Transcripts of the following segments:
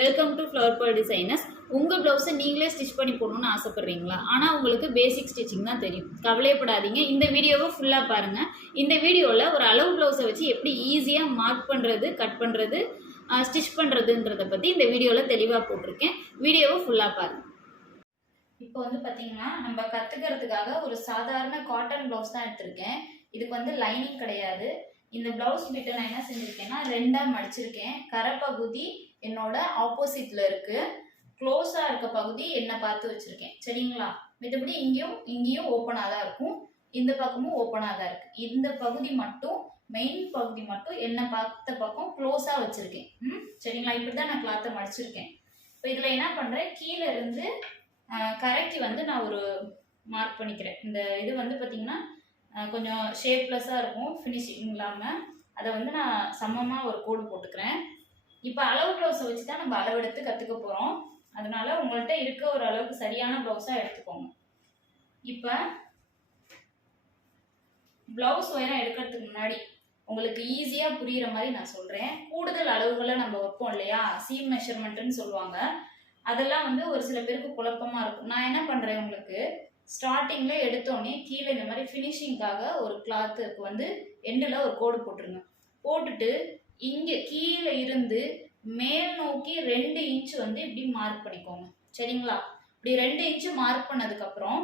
Welcome to flower ball designers. உங்கள் ப்ளவுஸை நீங்களே ஸ்டிச் பண்ணி போடணும்னு ஆசைப்பட்றீங்களா? ஆனால் உங்களுக்கு பேசிக் ஸ்டிச்சிங் தான் தெரியும். கவலைப்படாதீங்க, இந்த வீடியோவை ஃபுல்லாக பாருங்கள். இந்த வீடியோவில் ஒரு அளவு ப்ளவுஸை வச்சு எப்படி ஈஸியாக மார்க் பண்ணுறது, கட் பண்ணுறது, ஸ்டிச் பண்ணுறதுன்றதை பற்றி இந்த வீடியோவில் தெளிவாக போட்டிருக்கேன். வீடியோவை ஃபுல்லாக பாருங்கள். இப்போ வந்து பார்த்தீங்கன்னா நம்ம கற்றுக்கிறதுக்காக ஒரு சாதாரண காட்டன் ப்ளவுஸ் தான் எடுத்திருக்கேன். இதுக்கு வந்து லைனிங் கிடையாது. இந்த ப்ளவுஸ் பிட்டை நான் என்ன செஞ்சுருக்கேன்னா ரெண்டாக மடிச்சிருக்கேன். கரைப்பகுதி என்னோட ஆப்போசிட்ல இருக்கு, க்ளோஸா இருக்க பகுதி என்ன பார்த்து வச்சிருக்கேன். சரிங்களா? மற்றபடி இங்கேயும் ஓப்பனாக தான் இருக்கும், இந்த பக்கமும் ஓப்பனாக தான் இருக்கு. இந்த பகுதி மட்டும், மெயின் பகுதி மட்டும் என்ன பார்த்த பக்கம் க்ளோஸா வச்சிருக்கேன். சரிங்களா? இப்படிதான் நான் கிளாத்தை மடிச்சிருக்கேன். இப்போ இதுல என்ன பண்றேன், கீழே இருந்து கரைக்கு வந்து நான் ஒரு மார்க் பண்ணிக்கிறேன். இந்த இது வந்து பார்த்தீங்கன்னா கொஞ்சம் ஷேப்லெஸ்ஸாக இருக்கும், ஃபினிஷிங் இல்லாமல். அதை வந்து நான் சமமாக ஒரு கோடு போட்டுக்கிறேன். இப்போ அளவு ப்ளவுஸை வச்சு தான் நம்ம அளவெடுத்து கற்றுக்க போகிறோம். அதனால உங்கள்கிட்ட இருக்க ஒரு அளவுக்கு சரியான ப்ளவுஸாக எடுத்துக்கோங்க. இப்போ ப்ளவுஸ் உயரம் எடுக்கிறதுக்கு முன்னாடி உங்களுக்கு ஈஸியாக புரிகிற மாதிரி நான் சொல்கிறேன். கூடுதல் அளவுகளை நம்ம வைப்போம் இல்லையா, சீம் மெஷர்மெண்ட்டுன்னு சொல்லுவாங்க. அதெல்லாம் வந்து ஒரு சில பேருக்கு குழப்பமாக இருக்கும். நான் என்ன பண்ணுறேன், உங்களுக்கு ஸ்டார்டிங்கில் எடுத்தோடனே கீழே இந்த மாதிரி ஃபினிஷிங்காக ஒரு கிளாத்துக்கு வந்து எண்டில் ஒரு கோடு போட்டுருங்க. போட்டுட்டு இங்கே கீழே இருந்து மேல் நோக்கி 2 இன்ச் வந்து இப்படி மார்க் பண்ணிக்கோங்க. சரிங்களா? இப்படி 2 இன்ச் மார்க் பண்ணதுக்கப்புறம்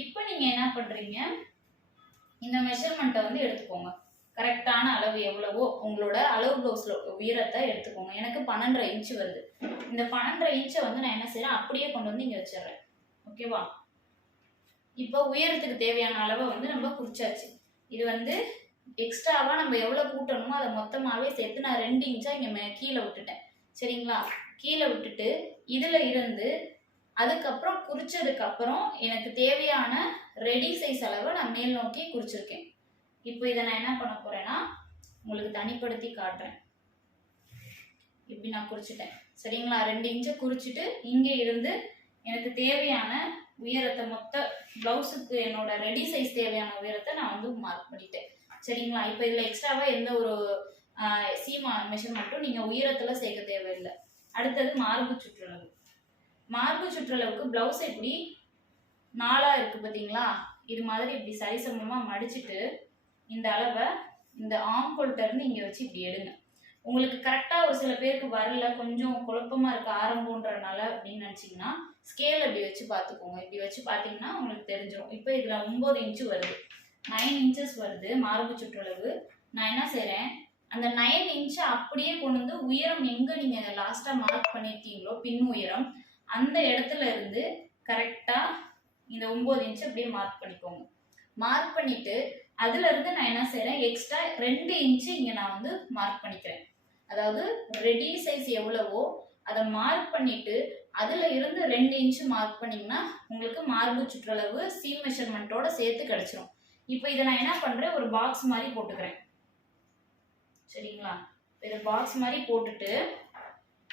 இப்போ நீங்கள் என்ன பண்ணுறீங்க, இந்த மெஷர்மெண்ட்டை வந்து எடுத்துக்கோங்க. கரெக்டான அளவு எவ்வளவோ உங்களோட அளவு ப்ளவுஸில் உயரத்தை எடுத்துக்கோங்க. எனக்கு 12.5 இன்ச் வருது. இந்த 12.5 இன்ச்சை வந்து நான் என்ன செய்கிறேன், அப்படியே கொண்டு வந்து இங்கே வச்சிடுறேன். ஓகேவா? இப்போ உயரத்துக்கு தேவையான அளவை வந்து நம்ம குறிச்சாச்சு. இது வந்து எக்ஸ்ட்ராவாக நம்ம எவ்வளோ கூட்டணுமோ அதை மொத்தமாகவே சேர்த்து நான் 2 இன்ச்சாக இங்கே கீழே விட்டுட்டேன். சரிங்களா? கீழே விட்டுட்டு இதில் இருந்து அதுக்கப்புறம் குறிச்சதுக்கப்புறம் எனக்கு தேவையான ரெடி சைஸ் அளவை நான் மேல் நோக்கி குறிச்சிருக்கேன். இப்போ இதை நான் என்ன பண்ண போகிறேன்னா உங்களுக்கு தனிப்படுத்தி காட்டுறேன். இப்படி நான் குறிச்சிட்டேன். சரிங்களா? 2 இன்ச்சை குறிச்சிட்டு இங்கே இருந்து எனக்கு தேவையான உயரத்தை, மொத்த ப்ளவுஸுக்கு என்னோட ரெடி சைஸ் தேவையான உயரத்தை நான் வந்து மார்க் பண்ணிட்டேன். சரிங்களா? இப்போ இதில் எக்ஸ்ட்ராவாக எந்த ஒரு சீமா மெஷர்மெண்ட்டும் நீங்கள் உயரத்தில் சேர்க்க தேவையில்லை. அடுத்தது மார்பு சுற்றளவு. மார்பு சுற்றளவுக்கு ப்ளவுஸ் இப்படி 4ஆக இருக்குது பார்த்தீங்களா? இது மாதிரி இப்படி சரிசமமாக மடிச்சுட்டு இந்த அளவை இந்த ஆம்கோல்ட்டேருந்து இங்கே வச்சு இப்படி எடுங்க. உங்களுக்கு கரெக்டாக ஒரு சில பேருக்கு வரல, கொஞ்சம் குழப்பமாக இருக்குது ஆரம்பன்றனால அப்படின்னு நினச்சிங்கன்னா ஸ்கேல் இப்படி வச்சு பார்த்துக்கோங்க. இப்படி வச்சு பார்த்தீங்கன்னா உங்களுக்கு தெரிஞ்சிடும். இப்போ இதில் 9 இன்ச்சு வருது, 9 இன்ச்சஸ் வருது மார்பு சுற்றளவு. நான் என்ன செய்கிறேன், அந்த 9 இன்ச்சை அப்படியே கொண்டு வந்து உயரம் எங்கே நீங்கள் லாஸ்ட்டாக மார்க் பண்ணியிருக்கீங்களோ பின் உயரம், அந்த இடத்துல இருந்து கரெக்டாக இந்த 9 இன்ச்சு அப்படியே மார்க் பண்ணிக்கோங்க. மார்க் பண்ணிவிட்டு அதுலேருந்து நான் என்ன செய்கிறேன், எக்ஸ்ட்ரா 2 இன்ச்சு இங்கே நான் வந்து மார்க் பண்ணிக்கிறேன். அதாவது ரெடி சைஸ் எவ்வளவோ அதை மார்க் பண்ணிவிட்டு அதில் இருந்து 2 இன்ச்சு மார்க் பண்ணிங்கன்னா உங்களுக்கு மார்பு சுற்றளவு சீம் மெஷர்மெண்ட்டோட சேர்த்து கிடச்சிரும். இப்போ இதை நான் என்ன பண்ணுறேன், ஒரு பாக்ஸ் மாதிரி போட்டுக்கிறேன். சரிங்களா? இதை பாக்ஸ் மாதிரி போட்டுட்டு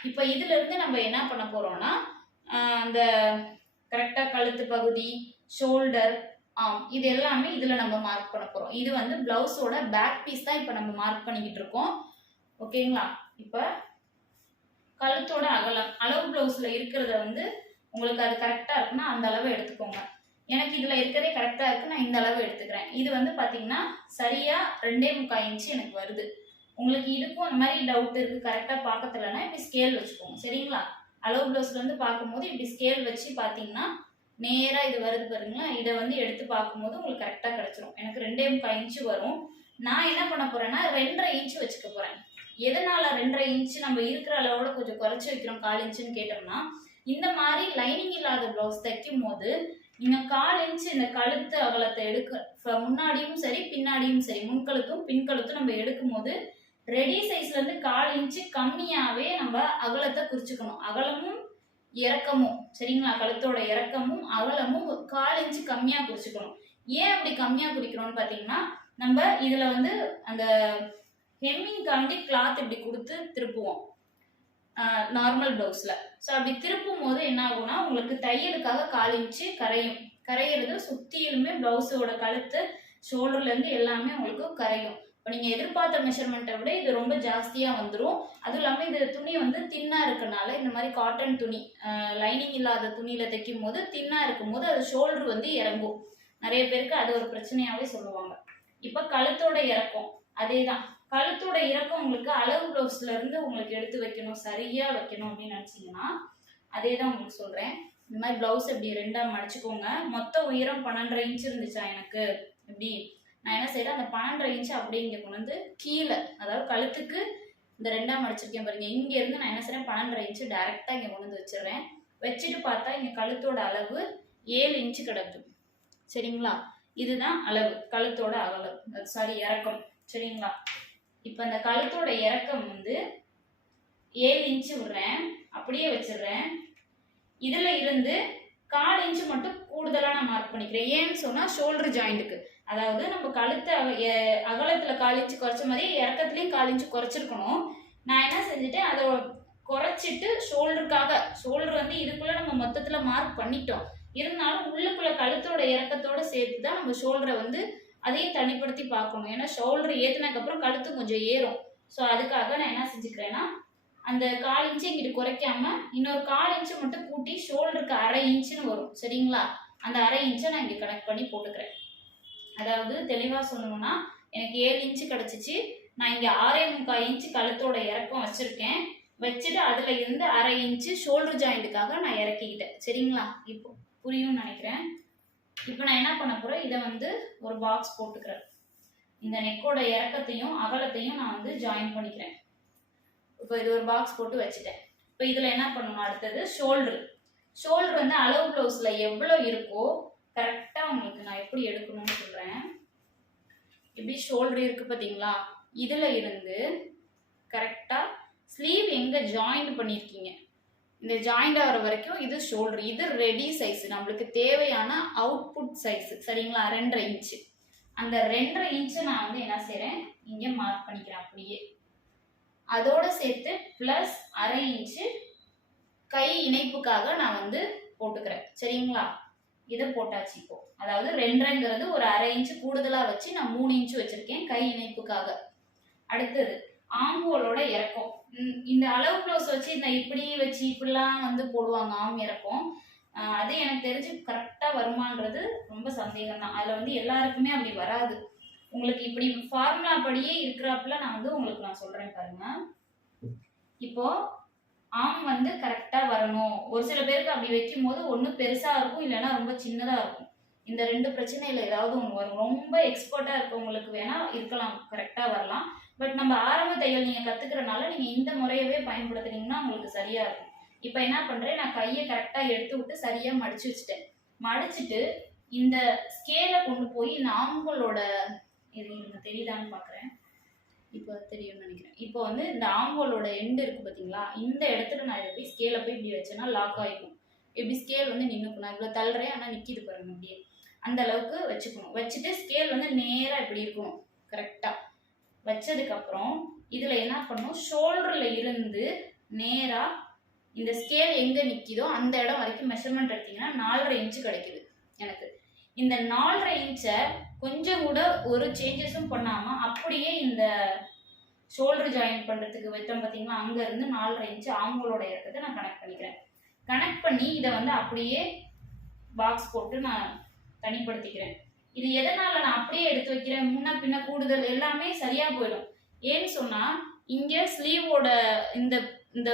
இப்போ இதிலிருந்து நம்ம என்ன பண்ண போகிறோம்னா அந்த கரெக்டாக கழுத்து பகுதி, ஷோல்டர், இது எல்லாமே இதில் நம்ம மார்க் பண்ண போகிறோம். இது வந்து ப்ளவுஸோட பேக் பீஸ் தான் இப்போ நம்ம மார்க் பண்ணிக்கிட்டு இருக்கோம். ஓகேங்களா? இப்போ கழுத்தோட அகலம், அளவு ப்ளவுஸில் இருக்கிறத வந்து உங்களுக்கு அது கரெக்டாக இருக்குன்னா அந்த அளவை எடுத்துக்கோங்க. எனக்கு இதில் இருக்கிறதே கரெக்டாக இருக்குது, நான் இந்த அளவு எடுத்துக்கிறேன். இது வந்து பார்த்தீங்கன்னா சரியாக 2.25 இன்ச்சு எனக்கு வருது. உங்களுக்கு இதுக்கும் அந்த மாதிரி டவுட் இருக்குது, கரெக்டாக பார்க்கறதுலன்னா இப்படி ஸ்கேல் வச்சுக்கோங்க. சரிங்களா? அளவு ப்ளவுஸில் வந்து பார்க்கும்போது இப்படி ஸ்கேல் வச்சு பார்த்தீங்கன்னா நேராக இது வருது பாருங்களேன். இதை வந்து எடுத்து பார்க்கும்போது உங்களுக்கு கரெக்டாக கிடச்சிரும். எனக்கு 2.25 இன்ச்சு வரும். நான் என்ன பண்ண போகிறேன்னா 2.5 இன்ச்சு வச்சுக்க போகிறேன். எதனால் 2.5 இன்ச்சு நம்ம இருக்கிற அளவோட கொஞ்சம் குறைச்சி வைக்கிறோம் 1/4 இன்ச்சுன்னு கேட்டோம்னா, இந்த மாதிரி லைனிங் இல்லாத ப்ளவுஸ் தைக்கும் போது நீங்கள் 1/4 இன்ச்சு இந்த கழுத்து அகலத்தை முன்னாடியும் சரி பின்னாடியும் சரி, முன்கழுத்தும் பின்கழுத்தும் நம்ம எடுக்கும் போது ரெடி சைஸ்லேருந்து 1/4 இன்ச்சு கம்மியாகவே நம்ம அகலத்தை குறிச்சுக்கணும். அகலமும் இறக்கமும், சரிங்களா? கழுத்தோட இறக்கமும் அகலமும் 1/4 இன்ச்சு கம்மியாக குறிச்சுக்கணும். ஏன் அப்படி கம்மியாக குறிக்கிறோம்னு பார்த்தீங்கன்னா, நம்ம இதில் வந்து அந்த ஹெம்மிங்காண்டி கிளாத் இப்படி கொடுத்து திருப்புவோம் நார்மல் ப்ளவுஸில். ஸோ அப்படி திருப்பும் போது என்ன ஆகும்னா உங்களுக்கு தையலுக்காக 1/4 இன்ச்சு கரையிறது சுற்றிலுமே ப்ளவுஸோட கழுத்து ஷோல்டர்லேருந்து எல்லாமே உங்களுக்கு கரையும். இப்போ நீங்கள் எதிர்பார்த்த மெஷர்மெண்ட்டை விட இது ரொம்ப ஜாஸ்தியாக வந்துடும். அதுவும் இல்லாமல் இது துணி வந்து தின்னாக இருக்கனால, இந்த மாதிரி காட்டன் துணி லைனிங் இல்லாத துணியில் தைக்கும் போது தின்னாக இருக்கும்போது அது ஷோல்டர் வந்து இறங்கும். நிறைய பேருக்கு அது ஒரு பிரச்சனையாகவே சொல்லுவாங்க. இப்போ கழுத்தோட இறக்கம் அதே தான். கழுத்தோட இறக்கம் உங்களுக்கு அளவு ப்ளவுஸ்ல இருந்து உங்களுக்கு எடுத்து வைக்கணும், சரியாக வைக்கணும் அப்படின்னு நினச்சிங்கன்னா அதே தான் உங்களுக்கு சொல்கிறேன். இந்த மாதிரி ப்ளவுஸ் இப்படி 2ஆக மடிச்சுக்கோங்க. மொத்த உயரம் 12.5 இன்ச் இருந்துச்சா எனக்கு, இப்படி நான் என்ன செய்யறேன், அந்த 12.5 இன்ச் அப்படியே இங்கே கொண்டு வந்து கீழே, அதாவது கழுத்துக்கு இந்த 2ஆக மடிச்சிருக்கேன் பாருங்க, இங்க இருந்து நான் என்ன செய்யறேன் 12.5 இன்ச் டைரக்டா இங்க கொண்டு வந்து வச்சிடறேன். வச்சுட்டு பார்த்தா இங்க கழுத்தோட அளவு 7 இன்ச் கிடக்கு. சரிங்களா, இதுதான் அளவு, கழுத்தோட அகலம், சாரி இறக்கம். சரிங்களா, இப்போ இந்த கழுத்தோட இறக்கம் வந்து 7 இன்ச் விடுறேன், அப்படியே வச்சிடுறேன். இதுல இருந்து 1/4 இன்ச் மட்டும் கூடுதலா நான் மார்க் பண்ணிக்கிறேன். ஏன்னு சொன்னா ஷோல்டர் ஜாயிண்ட்டுக்கு, அதாவது நம்ம கழுத்தை அகலத்துல 1/4 இன்ச் குறைச்ச மாதிரி இறக்கத்துலயும் 1/4 இன்ச் குறைச்சிருக்கணும். நான் என்ன செஞ்சுட்டேன், அதை குறைச்சிட்டு ஷோல்டருக்காக, ஷோல்டர் வந்து இதுக்குள்ள நம்ம மொத்தத்துல மார்க் பண்ணிட்டோம், இருந்தாலும் உள்ளுக்குள்ள கழுத்தோட இறக்கத்தோட சேர்த்து தான் நம்ம ஷோல்டரை வந்து அதையும் தனிப்படுத்தி பார்க்கணும். ஏன்னா ஷோல்டர் ஏற்றினதுக்கு அப்புறம் கழுத்து கொஞ்சம் ஏறும். ஸோ அதுக்காக நான் என்ன செஞ்சுக்கிறேன்னா, அந்த 1/4 இன்ச்சு இங்கிட்டு குறைக்காம இன்னொரு 1/4 இன்ச்சு மட்டும் கூட்டி ஷோல்டருக்கு 1/2 இன்ச்சுன்னு வரும். சரிங்களா, அந்த 1/2 இன்ச்சை நான் இங்கே கனெக்ட் பண்ணி போட்டுக்கிறேன். அதாவது தெளிவாக சொல்லணும்னா எனக்கு 7 இன்ச்சு கிடச்சிச்சு. நான் இங்கே 6.25 இன்ச்சு கழுத்தோட இறக்கம் வச்சுருக்கேன். வச்சுட்டு அதில் இருந்து 1/2 இன்ச்சு ஷோல்டர் ஜாயிண்ட்டுக்காக நான் இறக்கிக்கிட்டேன். சரிங்களா, இப்போ புரியும்னு நினைக்கிறேன். இப்போ நான் என்ன பண்ண போகிறேன், இதை வந்து ஒரு பாக்ஸ் போட்டுக்கிறேன். இந்த நெக்கோட இறக்கத்தையும் அகலத்தையும் நான் வந்து ஜாயின் பண்ணிக்கிறேன். இப்போ இது ஒரு பாக்ஸ் போட்டு வச்சுட்டேன். இப்போ இதில் என்ன பண்ணணும், அடுத்தது ஷோல்டர் வந்து அளவு ப்ளவுஸில் எவ்வளோ இருக்கோ கரெக்டாக உங்களுக்கு நான் எப்படி எடுக்கணும்னு சொல்கிறேன். இப்படி ஷோல்டர் இருக்குது பார்த்தீங்களா, இதில் இருந்து கரெக்டாக ஸ்லீவ் எங்கே ஜாயிண்ட் பண்ணியிருக்கீங்க, இந்த ஜாயிண்ட் ஆகிற வரைக்கும் இது ஷோல்டர். இது ரெடி சைஸ், நம்மளுக்கு தேவையான அவுட்புட் சைஸ். சரிங்களா, 2.5 இன்ச்சு. அந்த 2.5 இன்ச்சை நான் வந்து என்ன செய்கிறேன், இங்கே மார்க் பண்ணிக்கிறேன். அப்படியே அதோட சேர்த்து ப்ளஸ் 1/2 இன்ச்சு கை இணைப்புக்காக நான் வந்து போட்டுக்கிறேன். சரிங்களா, இதை போட்டாச்சு. இப்போ அதாவது 2.5ங்கிறது ஒரு 1/2 இன்ச்சு கூடுதலாக வச்சு நான் 3 இன்ச்சு வச்சிருக்கேன் கை இணைப்புக்காக. அடுத்தது ஆம்போலோட இறக்கம். இந்த அளவு ப்ளவுஸ் வச்சு இந்த இப்படி வச்சு இப்படிலாம் வந்து போடுவாங்க ஆம் இறக்கம். அது எனக்கு தெரிஞ்சு கரெக்டாக வருமானது ரொம்ப சந்தேகம் தான். அதில் வந்து எல்லாருக்குமே அப்படி வராது. உங்களுக்கு இப்படி ஃபார்முலா படியே இருக்கிறப்பல நான் வந்து உங்களுக்கு நான் சொல்கிறேன் பாருங்க. இப்போ ஆம் வந்து கரெக்டாக வரணும். ஒரு சில பேருக்கு அப்படி வைக்கும் போது ஒன்று பெருசாக இருக்கும், இல்லைன்னா ரொம்ப சின்னதாக இருக்கும். இந்த 2 பிரச்சனையில் ஏதாவது ஒன்று வரும். ரொம்ப எக்ஸ்பர்ட்டாக இருக்கவங்களுக்கு வேணால் இருக்கலாம், கரெக்டாக வரலாம். பட் நம்ம ஆரம்ப தையல் நீங்கள் கற்றுக்கிறனால நீங்கள் இந்த முறையவே பயன்படுத்துனீங்கன்னா உங்களுக்கு சரியாக இருக்கும். இப்போ என்ன பண்ணுறேன், நான் கையை கரெக்டாக எடுத்து விட்டு சரியாக மடித்து வச்சுட்டேன். மடிச்சுட்டு இந்த ஸ்கேலை கொண்டு போய் இந்த ஆம்பலோட, இது எனக்கு தெரியுதான்னு பார்க்குறேன், இப்போ தெரியும்னு நினைக்கிறேன். இப்போ வந்து இந்த ஆம்போலோட எண்டு இருக்குது பார்த்தீங்களா, இந்த இடத்துல நான் இதை போய் ஸ்கேலை போய் இப்படி வச்சேன்னா லாக் ஆகிக்கும். இப்படி ஸ்கேல் வந்து நின்றுக்கும். நான் இவ்வளோ தள்ளுறேன், ஆனால் நிற்கிது பாருங்க, அப்படியே அந்த அளவுக்கு வச்சுக்கணும். வச்சுட்டு ஸ்கேல் வந்து நேராக இப்படி இருக்கணும். கரெக்டாக வச்சதுக்கப்புறம் இதில் என்ன பண்ணணும், ஷோல்டரில் இருந்து நேராக இந்த ஸ்கேல் எங்கே நிற்கிதோ அந்த இடம் வரைக்கும் மெஷர்மெண்ட் எடுத்தீங்கன்னா 4.5 இன்ச்சு கிடைக்குது எனக்கு. இந்த 4.5 இன்ச்சை கொஞ்சம் கூட ஒரு சேஞ்சஸும் பண்ணாமல் அப்படியே இந்த ஷோல்டர் ஜாயின் பண்ணுறதுக்கு வைத்தோம் பார்த்தீங்களா, அங்கேருந்து 4.5 இன்ச்சு ஆம்போலோட இறக்கத்தை நான் கனெக்ட் பண்ணிக்கிறேன். கனெக்ட் பண்ணி இதை வந்து அப்படியே பாக்ஸ் போட்டு நான் தனிப்படுத்திக்கிறேன். இது எதனால் நான் அப்படியே எடுத்து வைக்கிறேன், முன்ன பின்ன கூடுதல் எல்லாமே சரியாக போயிடும். ஏன்னு சொன்னால் இங்கே ஸ்லீவோட இந்த இந்த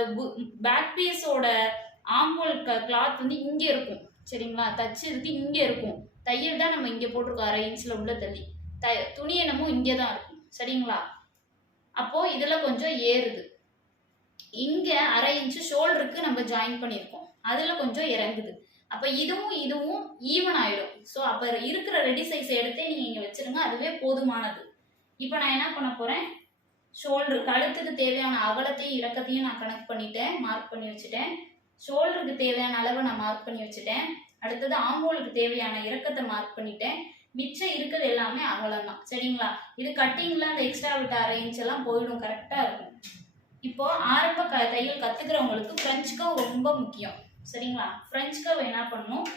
பேக் பீஸோட ஆம்போல் கிளாத் வந்து இங்கே இருக்கும். சரிங்களா, தச்சு இருக்கு இங்கே இருக்கும். தையல் தான் நம்ம இங்கே போட்டிருக்கோம் 1/2 இன்ச்சில் உள்ள தள்ளி, துணி என்னமோ இங்கே தான் இருக்கும். சரிங்களா, அப்போது இதில் கொஞ்சம் ஏறுது. இங்கே 1/2 இன்ச்சு ஷோல்டருக்கு நம்ம ஜாயின் பண்ணியிருக்கோம், அதில் கொஞ்சம் இறங்குது. அப்போ இதுவும் ஈவன் ஆகிடும். ஸோ அப்போ இருக்கிற ரெடி சைஸ் எடுத்தே நீங்கள் இங்கே வச்சுருங்க, அதுவே போதுமானது. இப்போ நான் என்ன பண்ண போகிறேன், ஷோல்டர் கழுத்துக்கு தேவையான அகலத்தையும் இறக்கத்தையும் நான் கனெக்ட் பண்ணிட்டேன், மார்க் பண்ணி வச்சுட்டேன். ஷோல்டருக்கு தேவையான அளவை நான் மார்க் பண்ணி வச்சுட்டேன். அடுத்தது ஆம்போலுக்கு தேவையான இறக்கத்தை மார்க் பண்ணிட்டேன். மிச்சம் இருக்கிறது எல்லாமே அகலம் தான். சரிங்களா, இது கட்டிங்கில் அந்த எக்ஸ்ட்ரா விட்ட 1/2 இன்ச் எல்லாம் போயிடும், கரெக்டாக இருக்கும். இப்போ ஆரம்ப தையல் கற்றுக்கிறவங்களுக்கு ஃப்ரெஞ்ச் கர்வ் ரொம்ப முக்கியம். சரிங்களா, ஃப்ரெஞ்ச் கர்வ் என்ன பண்ணணும்,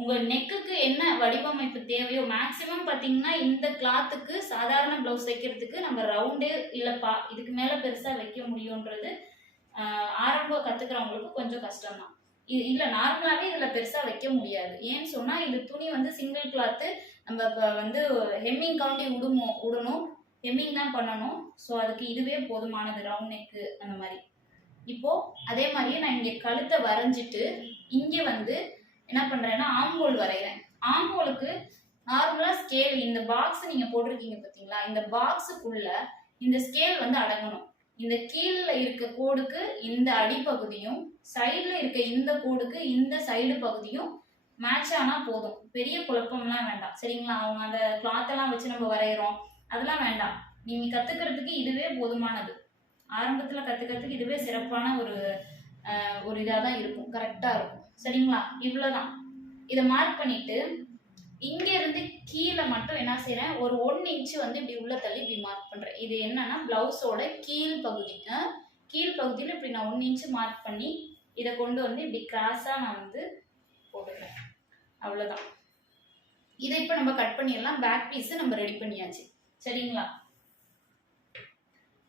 உங்கள் நெக்குக்கு என்ன வடிவமைப்பு தேவையோ மேக்ஸிமம் பார்த்தீங்கன்னா இந்த கிளாத்துக்கு சாதாரண ப்ளவுஸ் தைக்கிறதுக்கு நம்ம ரவுண்டே இல்லைப்பா இதுக்கு மேலே பெருசாக வைக்க முடியுன்றது ஆரம்பம் கற்றுக்கிறவங்களுக்கு கொஞ்சம் கஷ்டம்தான். இல்லை நார்மலாகவே இதில் பெருசாக வைக்க முடியாது. ஏன்னு சொன்னால் இது துணி வந்து சிங்கிள் கிளாத்து, நம்ம இப்போ வந்து ஹெம்மிங் கவுண்டி விடணும், ஹெம்மிங் தான் பண்ணணும். ஸோ அதுக்கு இதுவே போதுமானது, ரவுண்ட் நெக்கு அந்த மாதிரி. இப்போது அதே மாதிரியே நான் இங்கே கழுத்தை வரைஞ்சிட்டு இங்கே வந்து என்ன பண்ணுறேன்னா ஆம்ஹோல் வரைகிறேன். ஆம்ஹோலுக்கு நார்மலாக ஸ்கேல் இந்த பாக்ஸ் நீங்கள் போட்டிருக்கீங்க பார்த்தீங்களா, இந்த பாக்ஸுக்குள்ளே இந்த ஸ்கேல் வந்து அடங்கணும். இந்த கீழே இருக்க கோடுக்கு இந்த அடிப்பகுதியும் சைடில் இருக்க இந்த கோடுக்கு இந்த சைடு பகுதியும் மேட்ச் ஆனால் போதும். பெரிய குழப்பம்லாம் வேண்டாம் சரிங்களா. அவங்க அந்த கிளாத்தெல்லாம் வச்சு நம்ம வரைகிறோம் அதெல்லாம் வேண்டாம். நீங்கள் கற்றுக்கிறதுக்கு இதுவே போதுமானது. ஆரம்பத்தில் கற்றுக்கிறதுக்கு இதுவே சிறப்பான ஒரு இதாக தான் இருக்கும், கரெக்டாக இருக்கும் சரிங்களா. இவ்வளோதான். இதை மார்க் பண்ணிவிட்டு இங்கேருந்து கீழே மட்டும் என்ன செய்கிறேன், ஒரு 1 இன்ச்சு வந்து இப்படி உள்ள தள்ளி இப்படி மார்க் பண்ணுறேன். இது என்னன்னா ப்ளவுஸோட கீழ்ப்பகுதியில் இப்படி நான் 1 இன்ச்சு மார்க் பண்ணி இதை கொண்டு வந்து இப்படி கிராஸாக நான் வந்து போட்டுக்கிறேன். அவ்வளோதான். இதை இப்போ நம்ம கட் பண்ணிடலாம். பேக் பீஸு நம்ம ரெடி பண்ணியாச்சு சரிங்களா.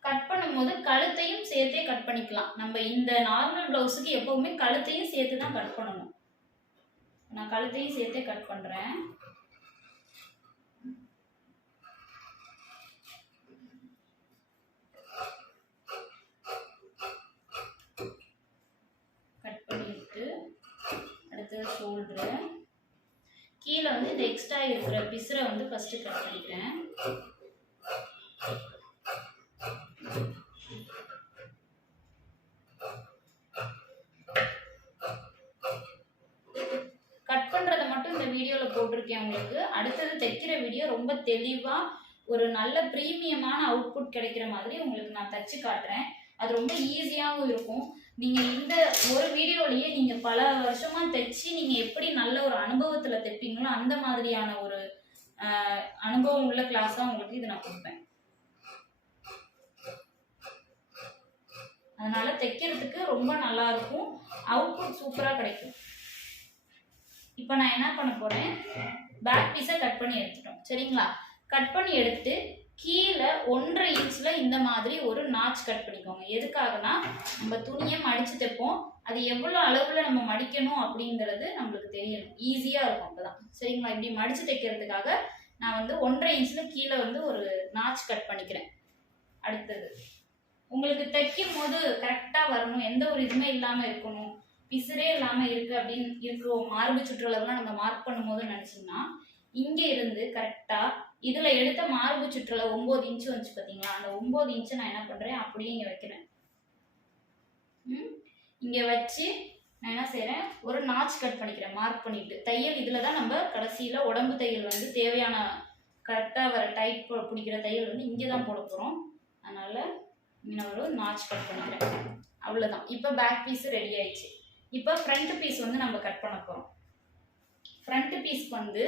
கட் பண்ணும்போது கழுத்தையும் சேர்த்தே கட் பண்ணிக்கலாம். நம்ம இந்த நார்மல் ப்ளவுஸுக்கு எப்பவுமே கழுத்தையும் சேர்த்து தான் கட் பண்ணணும். நான் கழுத்தையும் சேர்த்தே கட் பண்ணுறேன். கட் பண்ணிட்டு அடுத்தது ஷோல்டரு கீழே வந்து இந்த எக்ஸ்ட்ரா இருக்கிற பிசுரை வந்து ஃபஸ்ட்டு கட் பண்ணிக்கிறேன். கட் பண்ணுறதை மட்டும் இந்த வீடியோவில் போட்டிருக்கேன் உங்களுக்கு. அடுத்தது தைக்கிற வீடியோ ரொம்ப தெளிவாக ஒரு நல்ல ப்ரீமியமான அவுட்புட் கிடைக்கிற மாதிரி உங்களுக்கு நான் தைச்சு காட்டுறேன். அது ரொம்ப ஈஸியாகவும் இருக்கும். நீங்கள் இந்த ஒரு வீடியோலேயே நீங்கள் பல வருஷமாக தைச்சி நீங்கள் எப்படி நல்ல ஒரு அனுபவத்தில் தைப்பீங்களோ அந்த மாதிரியான ஒரு அனுபவம் உள்ள கிளாஸாக உங்களுக்கு இது நான் கொடுப்பேன். அதனால தைக்கிறதுக்கு ரொம்ப நல்லா இருக்கும், அவுட்புட் சூப்பராக கிடைக்கும். இப்போ நான் என்ன பண்ண போகிறேன், பேக் பீஸை கட் பண்ணி எடுத்துட்டோம் சரிங்களா. கட் பண்ணி எடுத்து கீழே 1.5 இன்ச்சில் இந்த மாதிரி ஒரு நாச் கட் பண்ணிக்கோங்க. எதுக்காகனா நம்ம துணியை மடித்து தைப்போம், அது எவ்வளோ அளவில் நம்ம மடிக்கணும் அப்படிங்கிறது நம்மளுக்கு தெரியணும், ஈஸியாக இருக்கும் அப்போ தான் சரிங்களா. இப்படி மடித்து தைக்கிறதுக்காக நான் வந்து 1.5 இன்ச்சில் கீழே வந்து ஒரு நாச் கட் பண்ணிக்கிறேன். அடுத்தது உங்களுக்கு தைக்கும் போது கரெக்டாக வரணும், எந்த ஒரு இதுவுமே இல்லாமல் இருக்கணும், பிசுரே இல்லாமல் இருக்குது அப்படின்னு இருக்கிறோம், மார்பு சுற்றளவுலாம் நம்ம மார்க் பண்ணும்போது நினச்சிங்கன்னா இங்கே இருந்து கரெக்டாக இதில் எடுத்த மார்பு சுற்றளவு 9 இன்ச்சு வந்துச்சு பார்த்தீங்களா, அந்த 9 இன்ச்சை நான் என்ன பண்ணுறேன் அப்படியே இங்கே வைக்கிறேன். இங்கே வச்சு நான் என்ன செய்கிறேன், ஒரு நாச் கட் பண்ணிக்கிறேன் மார்க் பண்ணிவிட்டு. தையல் இதில் தான் நம்ம கடைசியில் உடம்பு தையல் வந்து தேவையான கரெக்டாக வர டைட் பிடிக்கிற தையல் வந்து இங்கே தான் போட போகிறோம். அதனால் இங்கே ஒரு நாச் கட் பண்ணிக்கிறேன். அவ்வளோதான். இப்போ பேக் பீஸு ரெடி ஆயிடுச்சு. இப்போ ஃப்ரண்ட் பீஸ் வந்து நம்ம கட் பண்ண போகிறோம். ஃப்ரண்ட் பீஸ்க்கு வந்து